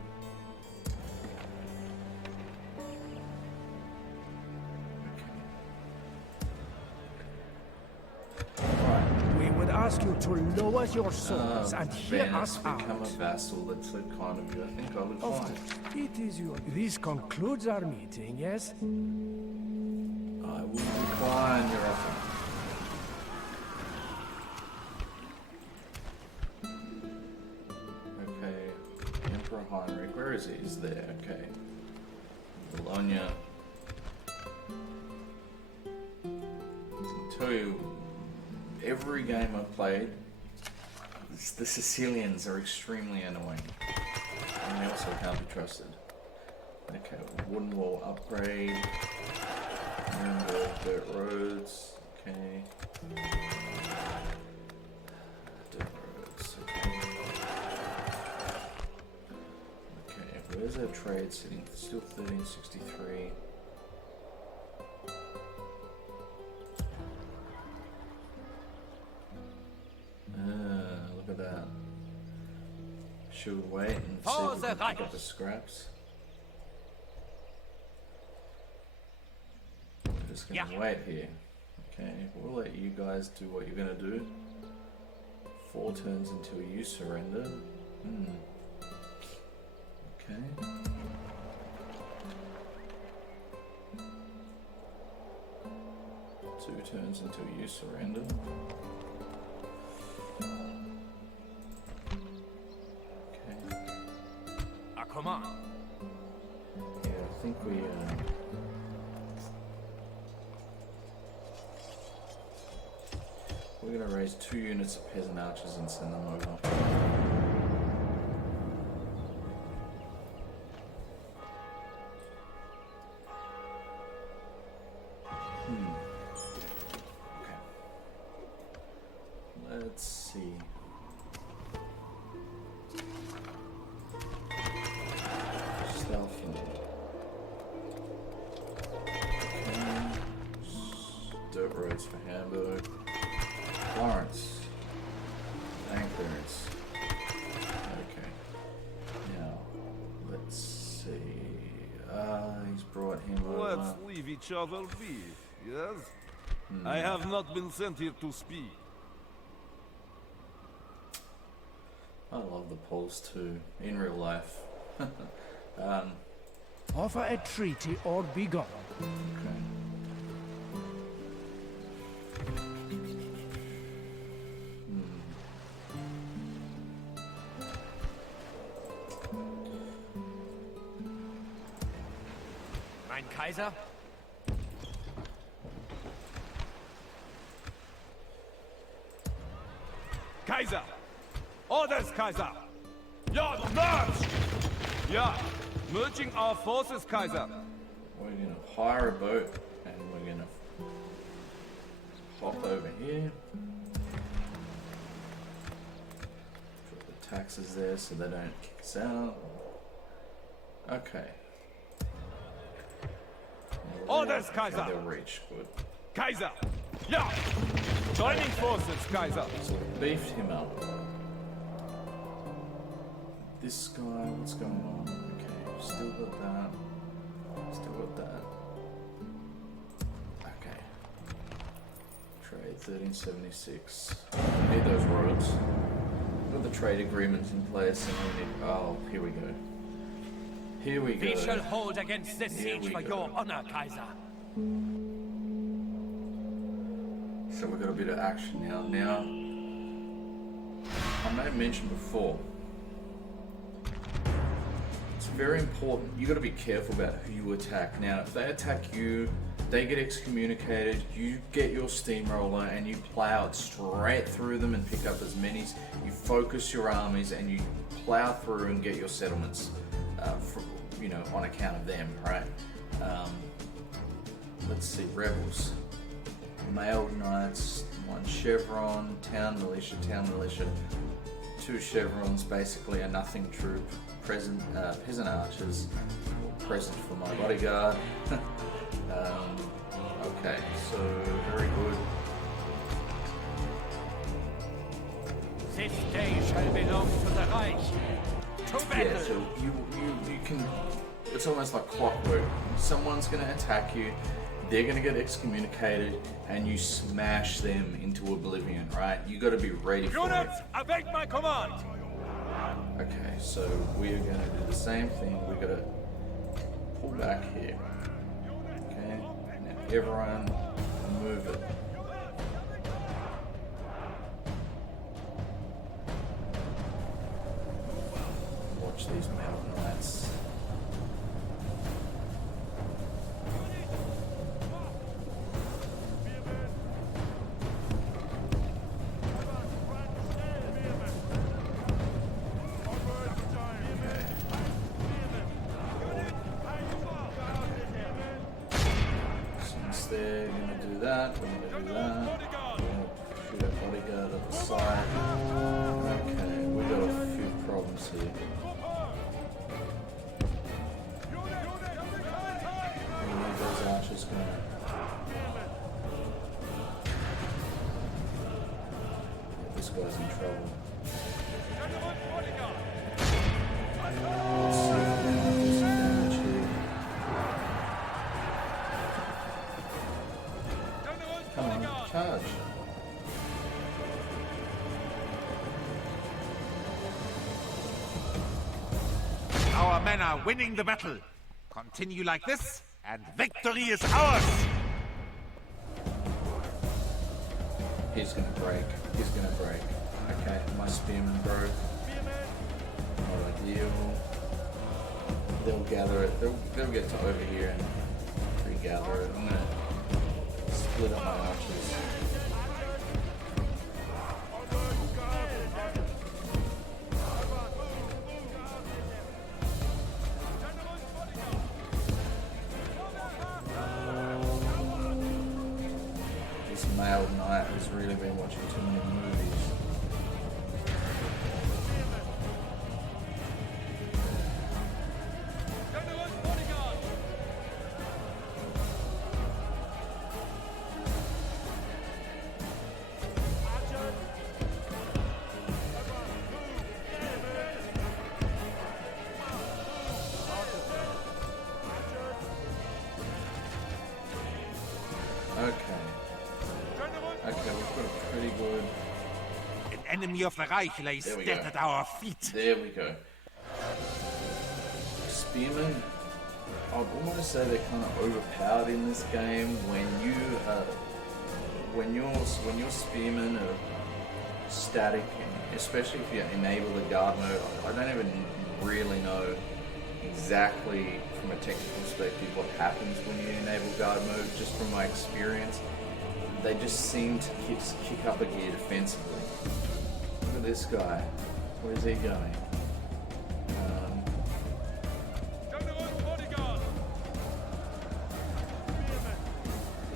We would ask you to lower your swords and hear Venice us out. become a vassal. That's so kind of you. I think I would Of fine. course, it is your... This concludes our meeting, yes? I will decline your offer. Okay, Emperor Heinrich. Where is he? He's there. Okay. Bologna. I'll tell you, every game I've played, the Sicilians are extremely annoying. And they also can't be trusted. Okay, wooden wall upgrade. Dirt roads. Okay. Dirt roads. Okay. Okay, where's our trade sitting? Still 1363. Look at that. Should we wait and see if we can pick up the scraps? We're just gonna wait here. Okay, we'll let you guys do what you're gonna do. 4 turns until you surrender. Okay. Two turns until you surrender. Come on. Yeah, I think we're gonna raise 2 units of peasant archers and send them over. Okay. Let's see. Dirt roads for Hamburg. Florence. Land clearance. Okay. Now, let's see. He's brought him over. Let's leave each other be, yes? I have not been sent here to speak. I love the Poles too, in real life. Offer a treaty or be gone. Okay. Mein Kaiser? Kaiser! Orders, Kaiser! Ja, merge! Yeah, merging our forces, Kaiser. We're gonna hire a boat and we're gonna hop over here. Put the taxes there so they don't kick us out. Okay. Orders, Kaiser! They'll reach, good. Kaiser! Yeah! Joining forces, Kaiser! So we beefed him up. This guy, what's going on? Okay, still got that. Still got that. Okay. Trade 1376. We need those roads. Got the trade agreement in place and we need. Oh, here we go. Here we go. We shall hold against the siege for your honor, Kaiser. So we've got a bit of action now. Now, I may have mentioned before, it's very important. You got to be careful about who you attack. Now, if they attack you, they get excommunicated. You get your steamroller and you plow it straight through them and pick up as many. You focus your armies and you plow through and get your settlements. On account of them, right? Let's see, rebels. Mailed knights, 1 chevron, town militia, 2 chevrons, basically a nothing troop, peasant archers, present for my bodyguard. Okay, so very good. This day shall belong to the Reich. To battle. Yeah, so you can. It's almost like clockwork. Someone's going to attack you. They're going to get excommunicated, and you smash them into oblivion, right? You got to be ready for it. Units, await my command! Okay, so we are going to do the same thing. We're going to pull back here. Okay, now everyone move it. Watch these mountains. there. Gonna do that. Gonna do that. Gonna shoot our bodyguard at the side. Okay, we got a few problems here. Those archers gonna. This guy's in trouble. Let's see if we can do some damage here. Come on, charge. Our men are winning the battle. Continue like this, and victory is ours! He's gonna break. He's gonna break. Okay, my spearman broke. Not ideal. They'll gather it. They'll get to over here and regather it. I'm gonna split up my archers. This male knight has really been watching too many movies. Okay, we've got a pretty good... An enemy of the Reich lays There we dead go. at our feet. There we go. Spearmen, I'd almost say they're kind of overpowered in this game. When your spearmen are static, and especially if you enable the guard mode, I don't even really know exactly from a technical perspective what happens when you enable guard mode. Just from my experience, they just seem to kick up a gear defensively. Look at this guy. Where's he going?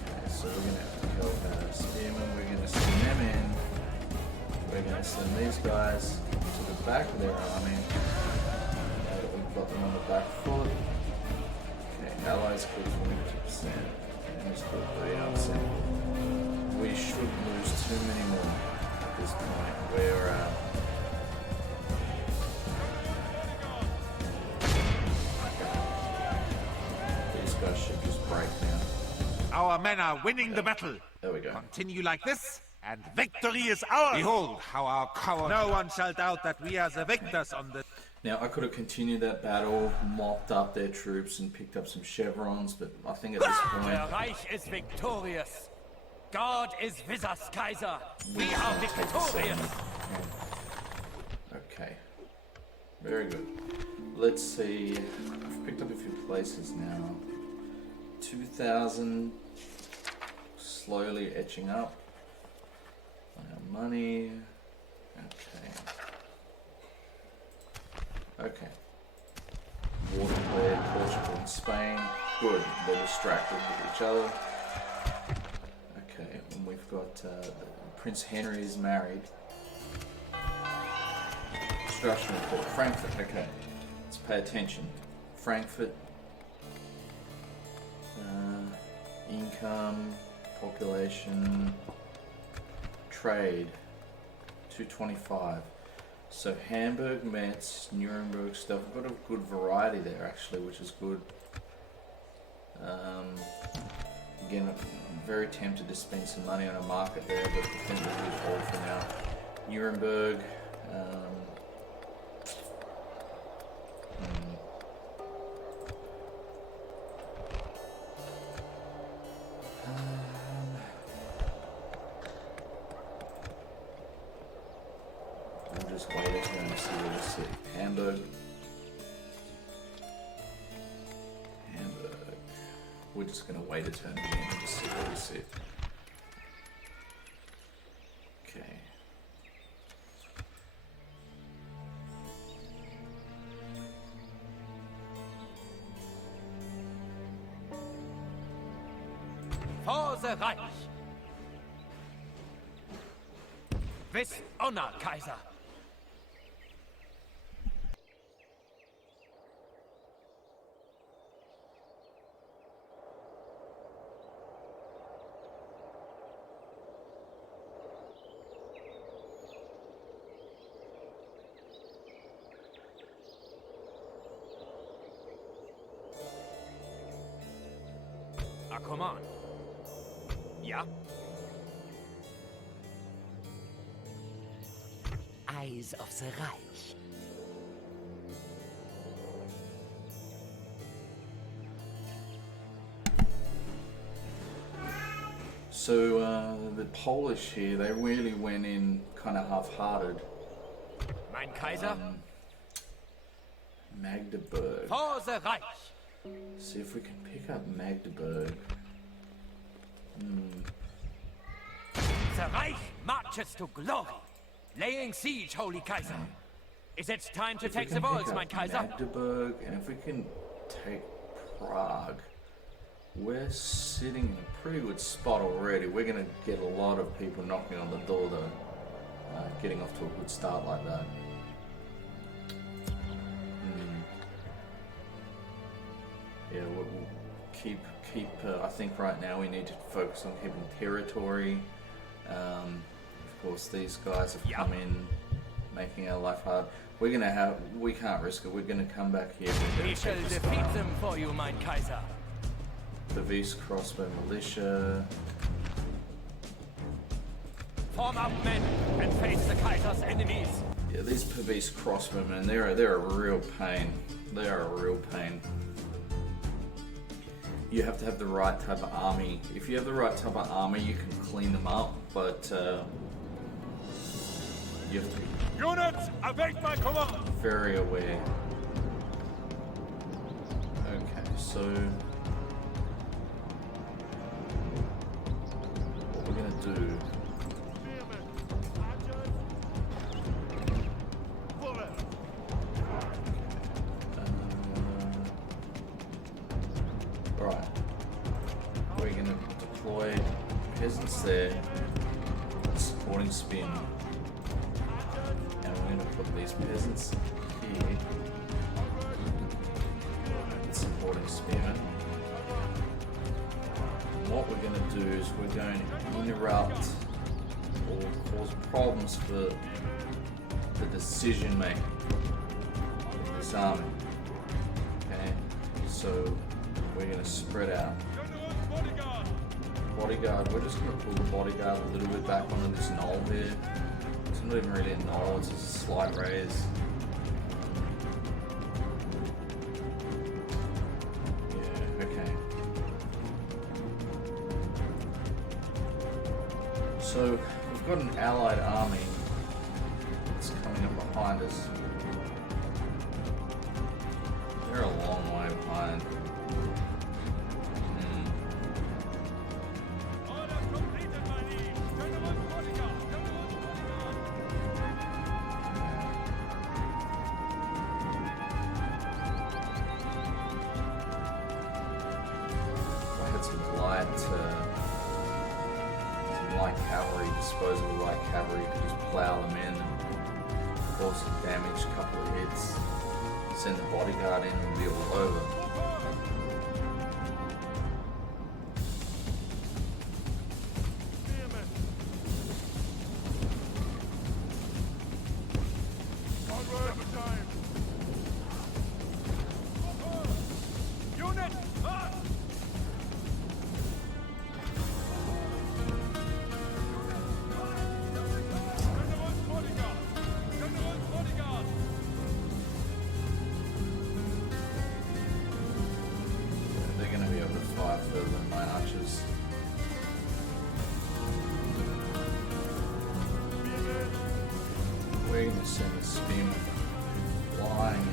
Okay, so we're gonna have to kill spearmen. We're gonna send them in. We're gonna send these guys to the back of their army. Now that we've got them on the back foot. Okay, allies kill 22%. Enemies kill 39%. We shouldn't lose too many more at this point. We're these guys should just break now. Our men are winning the battle. There we go. Continue like this, and victory is ours! Behold how our coward... No one shall doubt that we are the victors on the... Now, I could have continued that battle, mopped up their troops and picked up some chevrons, but I think at this point... Der Reich is victorious. God is with us, Kaiser. We are victorious. Okay. Very good. Let's see. I've picked up a few places now. 2,000. Slowly etching up. Our money. Okay. Okay. War declared Portugal and Spain. Good. They're distracted with each other. Okay, and we've got Prince Henry is married. Construction report. Frankfurt. Okay, let's pay attention. Frankfurt. Income, population, trade. 225. So Hamburg, Metz, Nuremberg stuff. We've got a good variety there actually, which is good. Again, I'm very tempted to spend some money on a market there, but I think we'll leave hold for now. Nuremberg. We'll just wait a turn to see where we sit. Hamburg. We're just going to wait a turn again and just see where we sit. Okay. the Reich! With honor, Kaiser! A command. Yeah? Eyes of the Reich. So the Polish here, they really went in kind of half-hearted. Mein Kaiser? Magdeburg. For the Reich! See if we can pick up Magdeburg. The Reich marches to glory, laying siege, Holy Kaiser. Is it time to take the walls, mein Kaiser? Magdeburg, and if we can take Prague, we're sitting in a pretty good spot already. We're going to get a lot of people knocking on the door, though. Getting off to a good start like that. Yeah, we'll keep. I think right now we need to focus on keeping territory. Of course, these guys have come in, making our life hard. We can't risk it. We're gonna come back here. We shall defeat them for you, mein Kaiser. Pavis crossbow militia. Form up, men, and face the Kaiser's enemies. Yeah, these Pavis crossbowmen, they're a real pain. They are a real pain. You have to have the right type of army. If you have the right type of army, you can clean them up, but you have to be Units, await my command! very aware. Okay, so what we're gonna do? Right, we're gonna deploy peasants there, supporting spin, and we're gonna put these peasants here, supporting spearmen. What we're gonna do is we're going to interrupt or cause problems for the decision making of this army. Okay, so we're going to spread out. Bodyguard, we're just going to pull the bodyguard a little bit back onto this knoll here. It's not even really a knoll, it's just a slight raise. Yeah, okay. So, we've got an allied army that's coming up behind us. They're a long way behind. Disposable light cavalry, you could just plow them in and cause some damage, a couple of hits, send the bodyguard in and be all over. We're going to send a spearman flying in.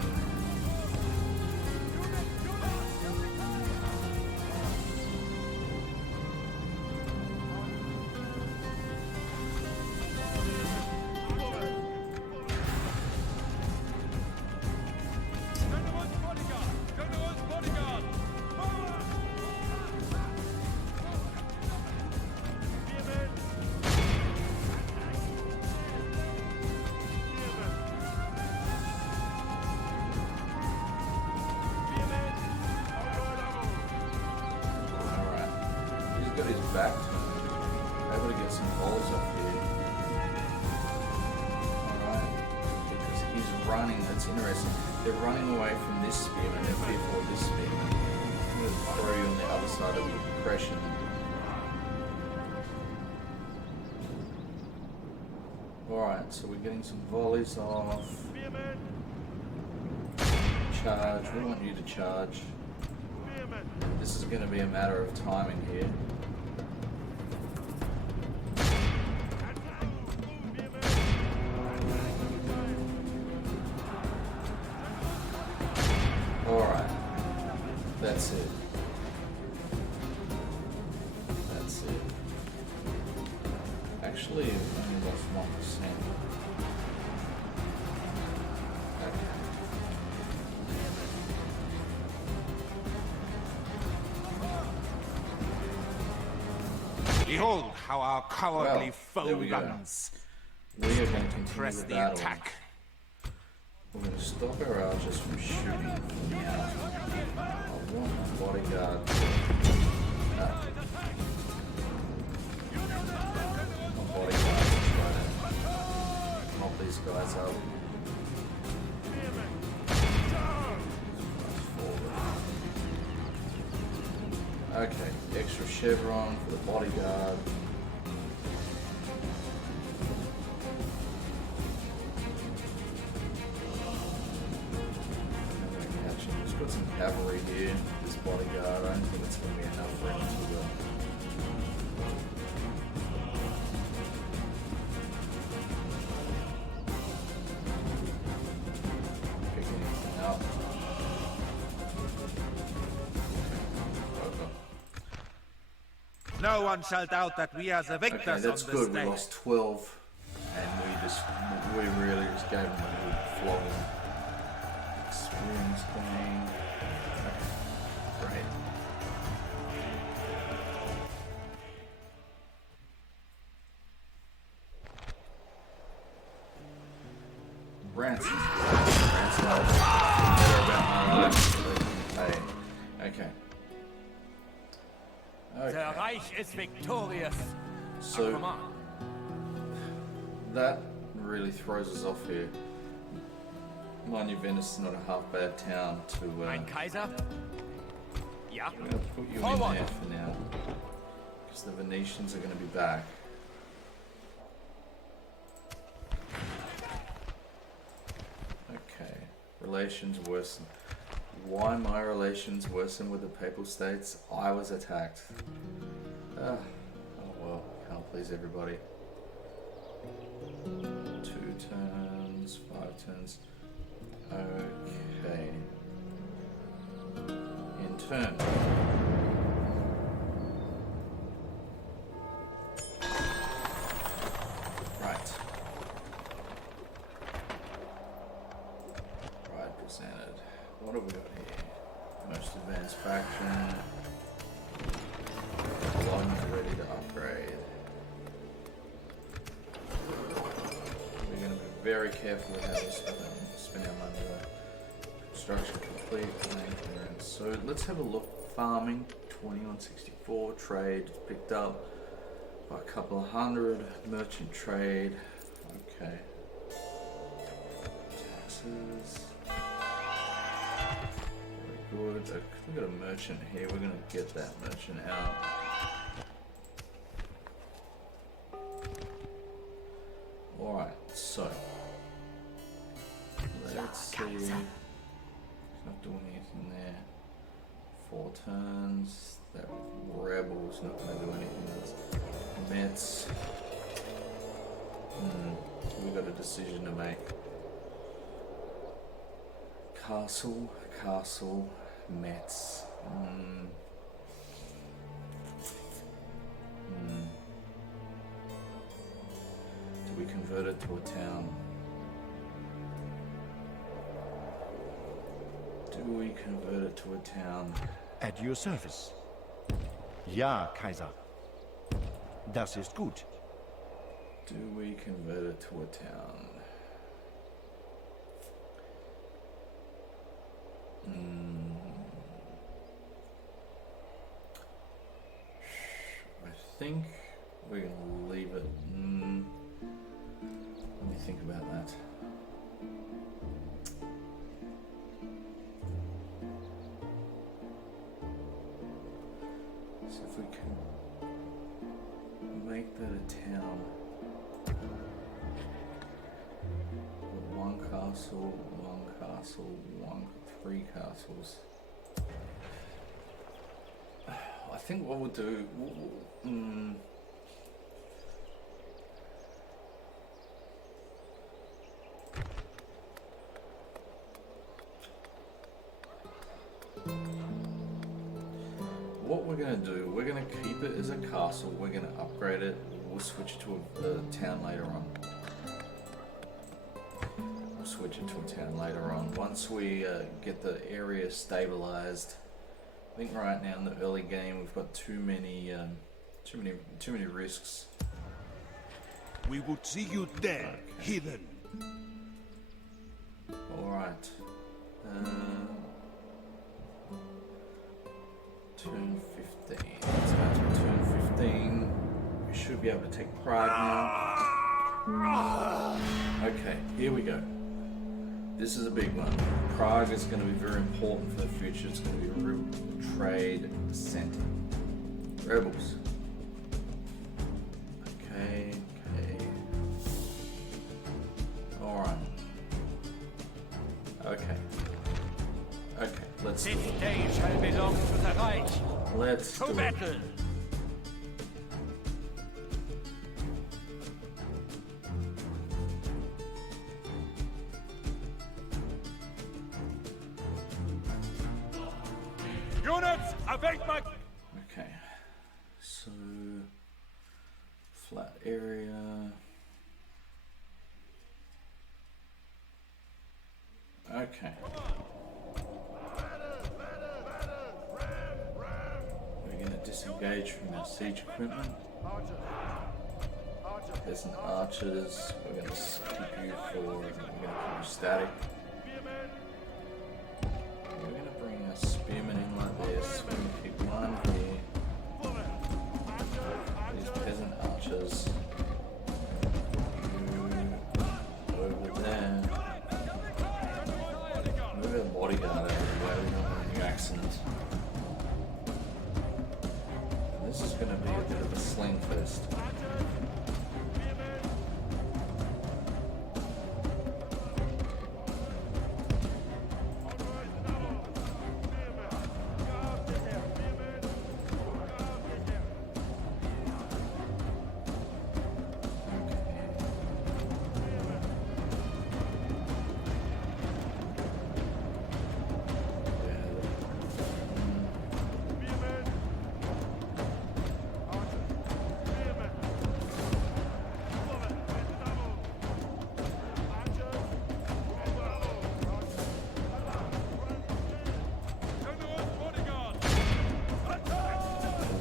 got his back turned. Able to get some volleys off here. Alright. Because he's running, that's interesting. They're running away from this spearman, they're fearful of this spearman. I'm going to throw you on the other side of the depression. Alright, so we're getting some volleys off. Charge, we want you to charge. This is going to be a matter of timing here. Alright, that's it. That's it. Actually, I've only lost 1%. Okay. Behold how our cowardly Well, there foe we go. runs. We are going to continue Press the the battle. attack. We're going to stop our archers from shooting from now. I want my bodyguard to... My bodyguard to try to mop these guys up. Okay, extra chevron for the bodyguard. He's got some cavalry here, this bodyguard. I don't think it's going to be enough for him to pick anything up. No one shall doubt that we are the Okay, victors that's on this good. We day. lost 12, and we really just gave them a good flogging. Experience gain. Great. Ransom. Ransom. Better about my life. Hey. Okay. The Reich is victorious. So Come on. that really throws us off here. Mind you, Venice is not a half bad town to. Mein Kaiser? Ja. I'm gonna put you in Forward. there for now, because the Venetians are gonna be back. Okay, relations worsen. Why my relations worsen with the Papal States? I was attacked. Oh well, can't please everybody. 2 turns, 5 turns. Okay. In turn. Right. Right presented. What have we got here? Most advanced faction. One's ready to upgrade. We're going to be very careful with how we spend our money though. Construction complete. Clearance. So let's have a look. Farming 2164. Trade picked up by a couple of hundred. Merchant trade. Okay. Taxes. Good. Okay, we've got a merchant here. We're going to get that merchant out. Alright, so let's see. He's not doing anything there. 4 turns. That rebel's not going to do anything else. Mets. We've got a decision to make. Castle, castle, Mets. Do we convert it to a town? Do we convert it to a town? At your service. Ja, Kaiser. Das ist gut. Do we convert it to a town? think we're gonna leave it. Let me think about that. So if we can make that a town with one castle, three castles. I think what we'll do. What we're going to do, we're going to keep it as a castle, we're going to upgrade it, we'll switch it to a town later on. We'll switch it to a town later on. Once we get the area stabilized. I think right now in the early game we've got too many risks. We would see you there, heathen. Alright. Turn 15. Let's go to turn 15. We should be able to take Prague now. Okay, here we go. This is a big one. Prague is going to be very important for the future. It's going to be a real trade center. Rebels. Okay. Alright. Okay, let's This day shall belong to the Reich. Let's to battle. Units, await my... Okay, so flat area. Okay. We're going to disengage from our siege equipment. There's some archers. We're going to keep you static. We're going to bring our spearmen in like this. We're going to keep one here. These peasant archers. You over there. Move our bodyguard out of the way. We don't want any accidents. This is going to be a bit of a sling fest.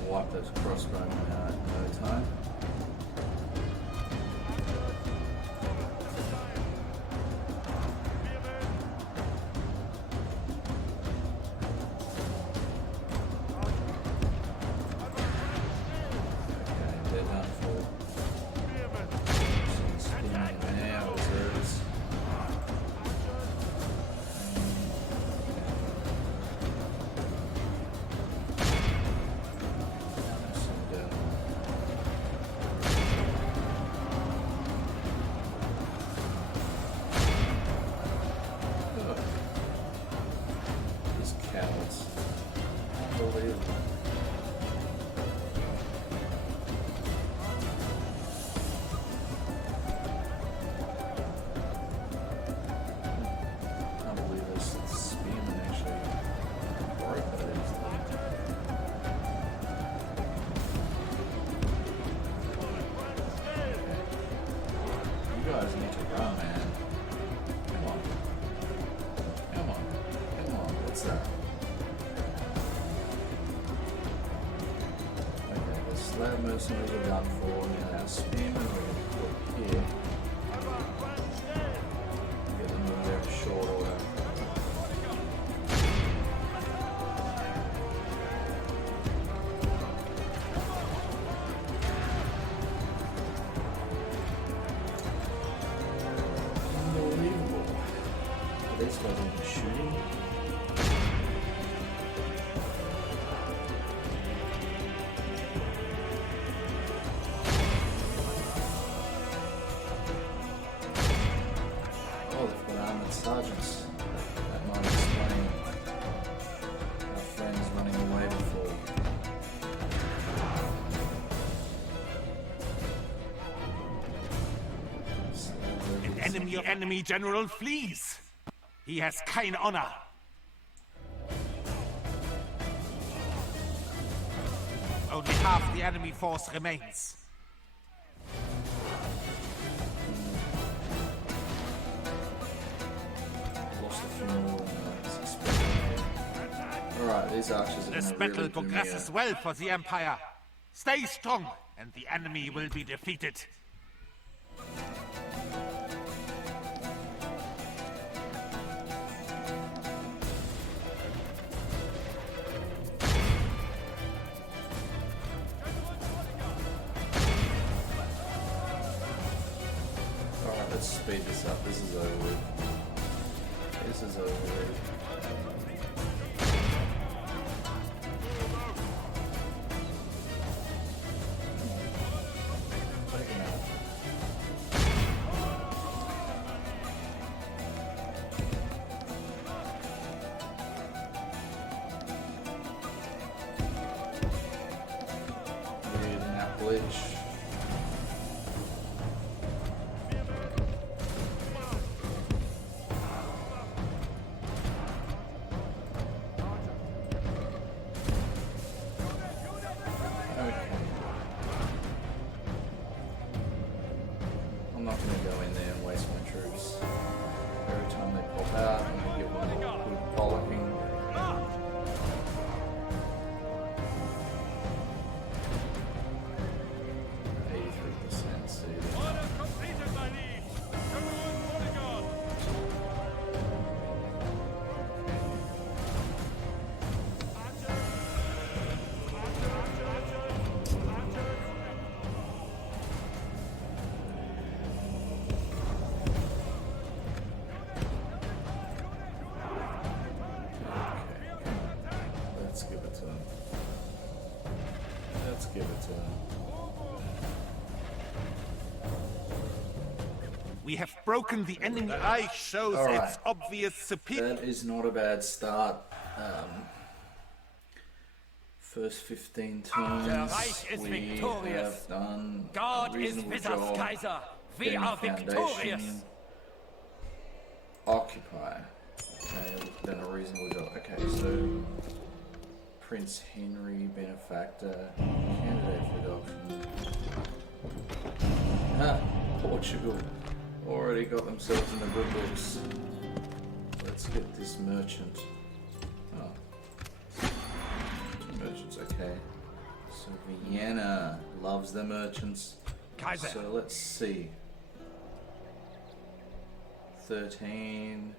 Wipe those crossbowmen out in no time. Okay, they're done for. Spinning now, reserves. These cowards. Unbelievable. Can't believe this spearman actually broke that easily. You guys need to run, man. Come on. What's that? Okay, the slab mercenaries are done for. Now our spearmen we're going to put here. Get them in there in short order. enemy general flees. He has keine honor. Only half the enemy force remains. Lost a few more than I was expecting. Alright, these archers are This gonna battle really do me progresses well for the Empire. Stay strong, and the enemy will be defeated. Alright, let's speed this up. This is over with. This is over with. I'm not going to go in there and waste my troops. Every time they pop out, I'm going to give them a good bollocking. Give it to them. We have broken the enemy. The Reich shows its obvious superiority. That is not a bad start. First 15 turns, we have done God a is reasonable with us, job Kaiser. We getting are the foundation. victorious. Occupy. Okay, we've done a reasonable job. Okay, so Prince Henry, benefactor, candidate for adoption. Portugal already got themselves in the good books. Let's get this merchant. Oh, merchants, okay. So Vienna loves the merchants. Kaiser. So let's see. 13,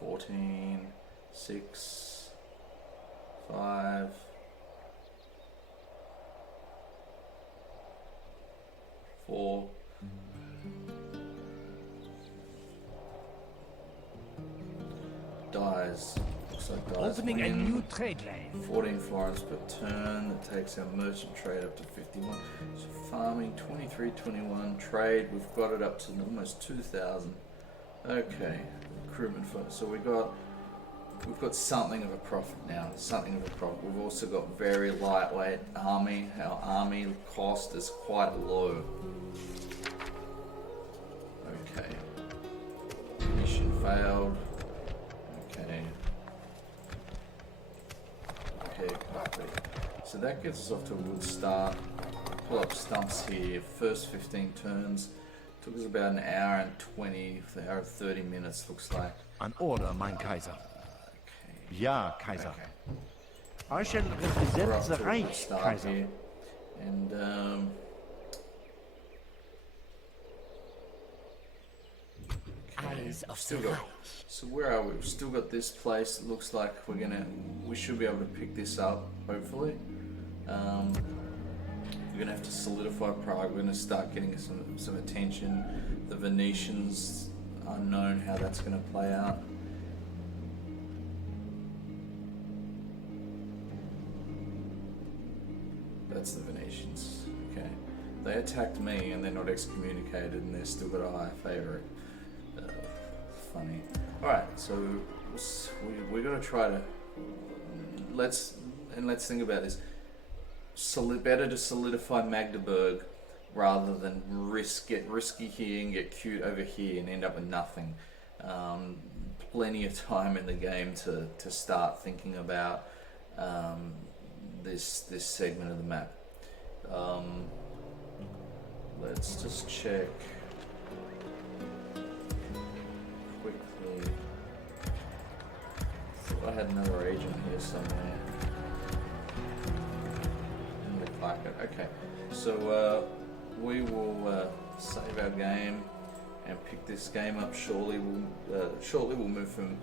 14, 6, 5, 4. Dies. Looks like dies. Opening a new trade lane. 14 florins per turn. That takes our merchant trade up to 51. So farming 23, 21. Trade, we've got it up to almost 2,000. Okay. Recruitment for so we've got something of a profit now. Something of a profit. We've also got very lightweight army. Our army cost is quite low. Okay. Mission failed. Okay. Okay, complete. So that gets us off to a good start. Pull up stumps here. First 15 turns. Took us about an hour and 20, an hour and 30 minutes looks like. An order, mein Kaiser. Okay. Ja, Kaiser. Okay. I shall represent the Reich, Kaiser. Here. And Eyes of still the got, Reich. so where are we? We've still got this place. It looks like we should be able to pick this up, hopefully. We're gonna have to solidify Prague. We're gonna start getting some attention. The Venetians, unknown how that's gonna play out. That's the Venetians. Okay, they attacked me and they're not excommunicated and they're still got a high favourite. Funny. All right, so we got to try to let's think about this. Better to solidify Magdeburg rather than get risky here and get cute over here and end up with nothing. Plenty of time in the game to start thinking about this segment of the map. Let's just check quickly. Thought I had another agent here somewhere. Okay, so we will save our game and pick this game up. Shortly we'll move from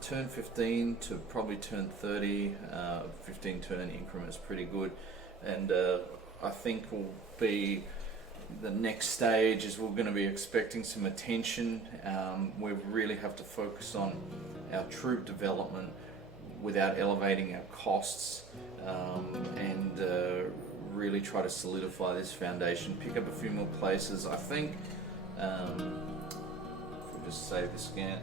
turn 15 to probably turn 30. 15 turn increments, pretty good, and I think will be the next stage is we're going to be expecting some attention. We really have to focus on our troop development without elevating our costs, and really try to solidify this foundation, pick up a few more places. I think if we just save this again,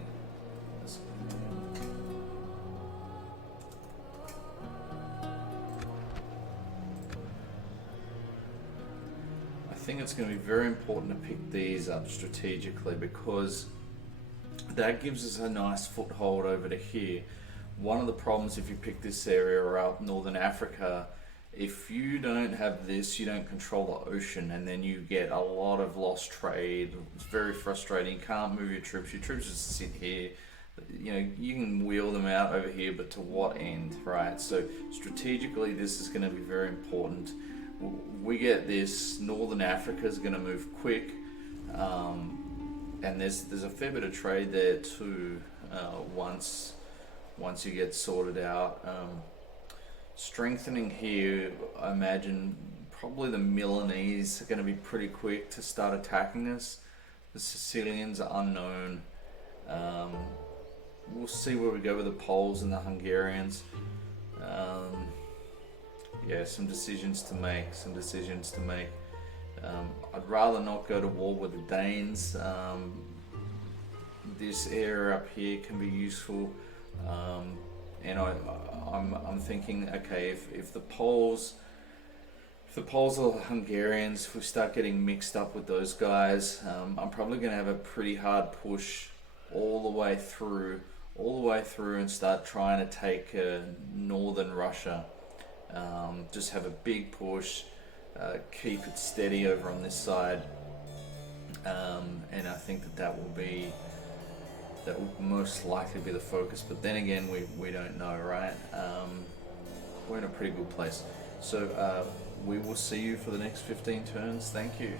I think it's going to be very important to pick these up strategically, because that gives us a nice foothold over to here. One of the problems if you pick this area up Northern Africa, if you don't have this, you don't control the ocean, and then you get a lot of lost trade. It's very frustrating. You can't move your troops just sit here. You know, you can wheel them out over here, but to what end, right? So strategically this is going to be very important. We get this, Northern Africa is going to move quick, and there's a fair bit of trade there too, once you get sorted out. Strengthening here, I imagine probably the Milanese are going to be pretty quick to start attacking us. The Sicilians are unknown. We'll see where we go with the Poles and the Hungarians. Yeah, some decisions to make. I'd rather not go to war with the Danes. This area up here can be useful. And I'm thinking, okay, if the Poles or the Hungarians, if we start getting mixed up with those guys, I'm probably going to have a pretty hard push all the way through and start trying to take northern Russia. Just have a big push, keep it steady over on this side, and I think that will most likely be the focus, but then again we don't know, right? We're in a pretty good place, so we will see you for the next 15 turns. Thank you.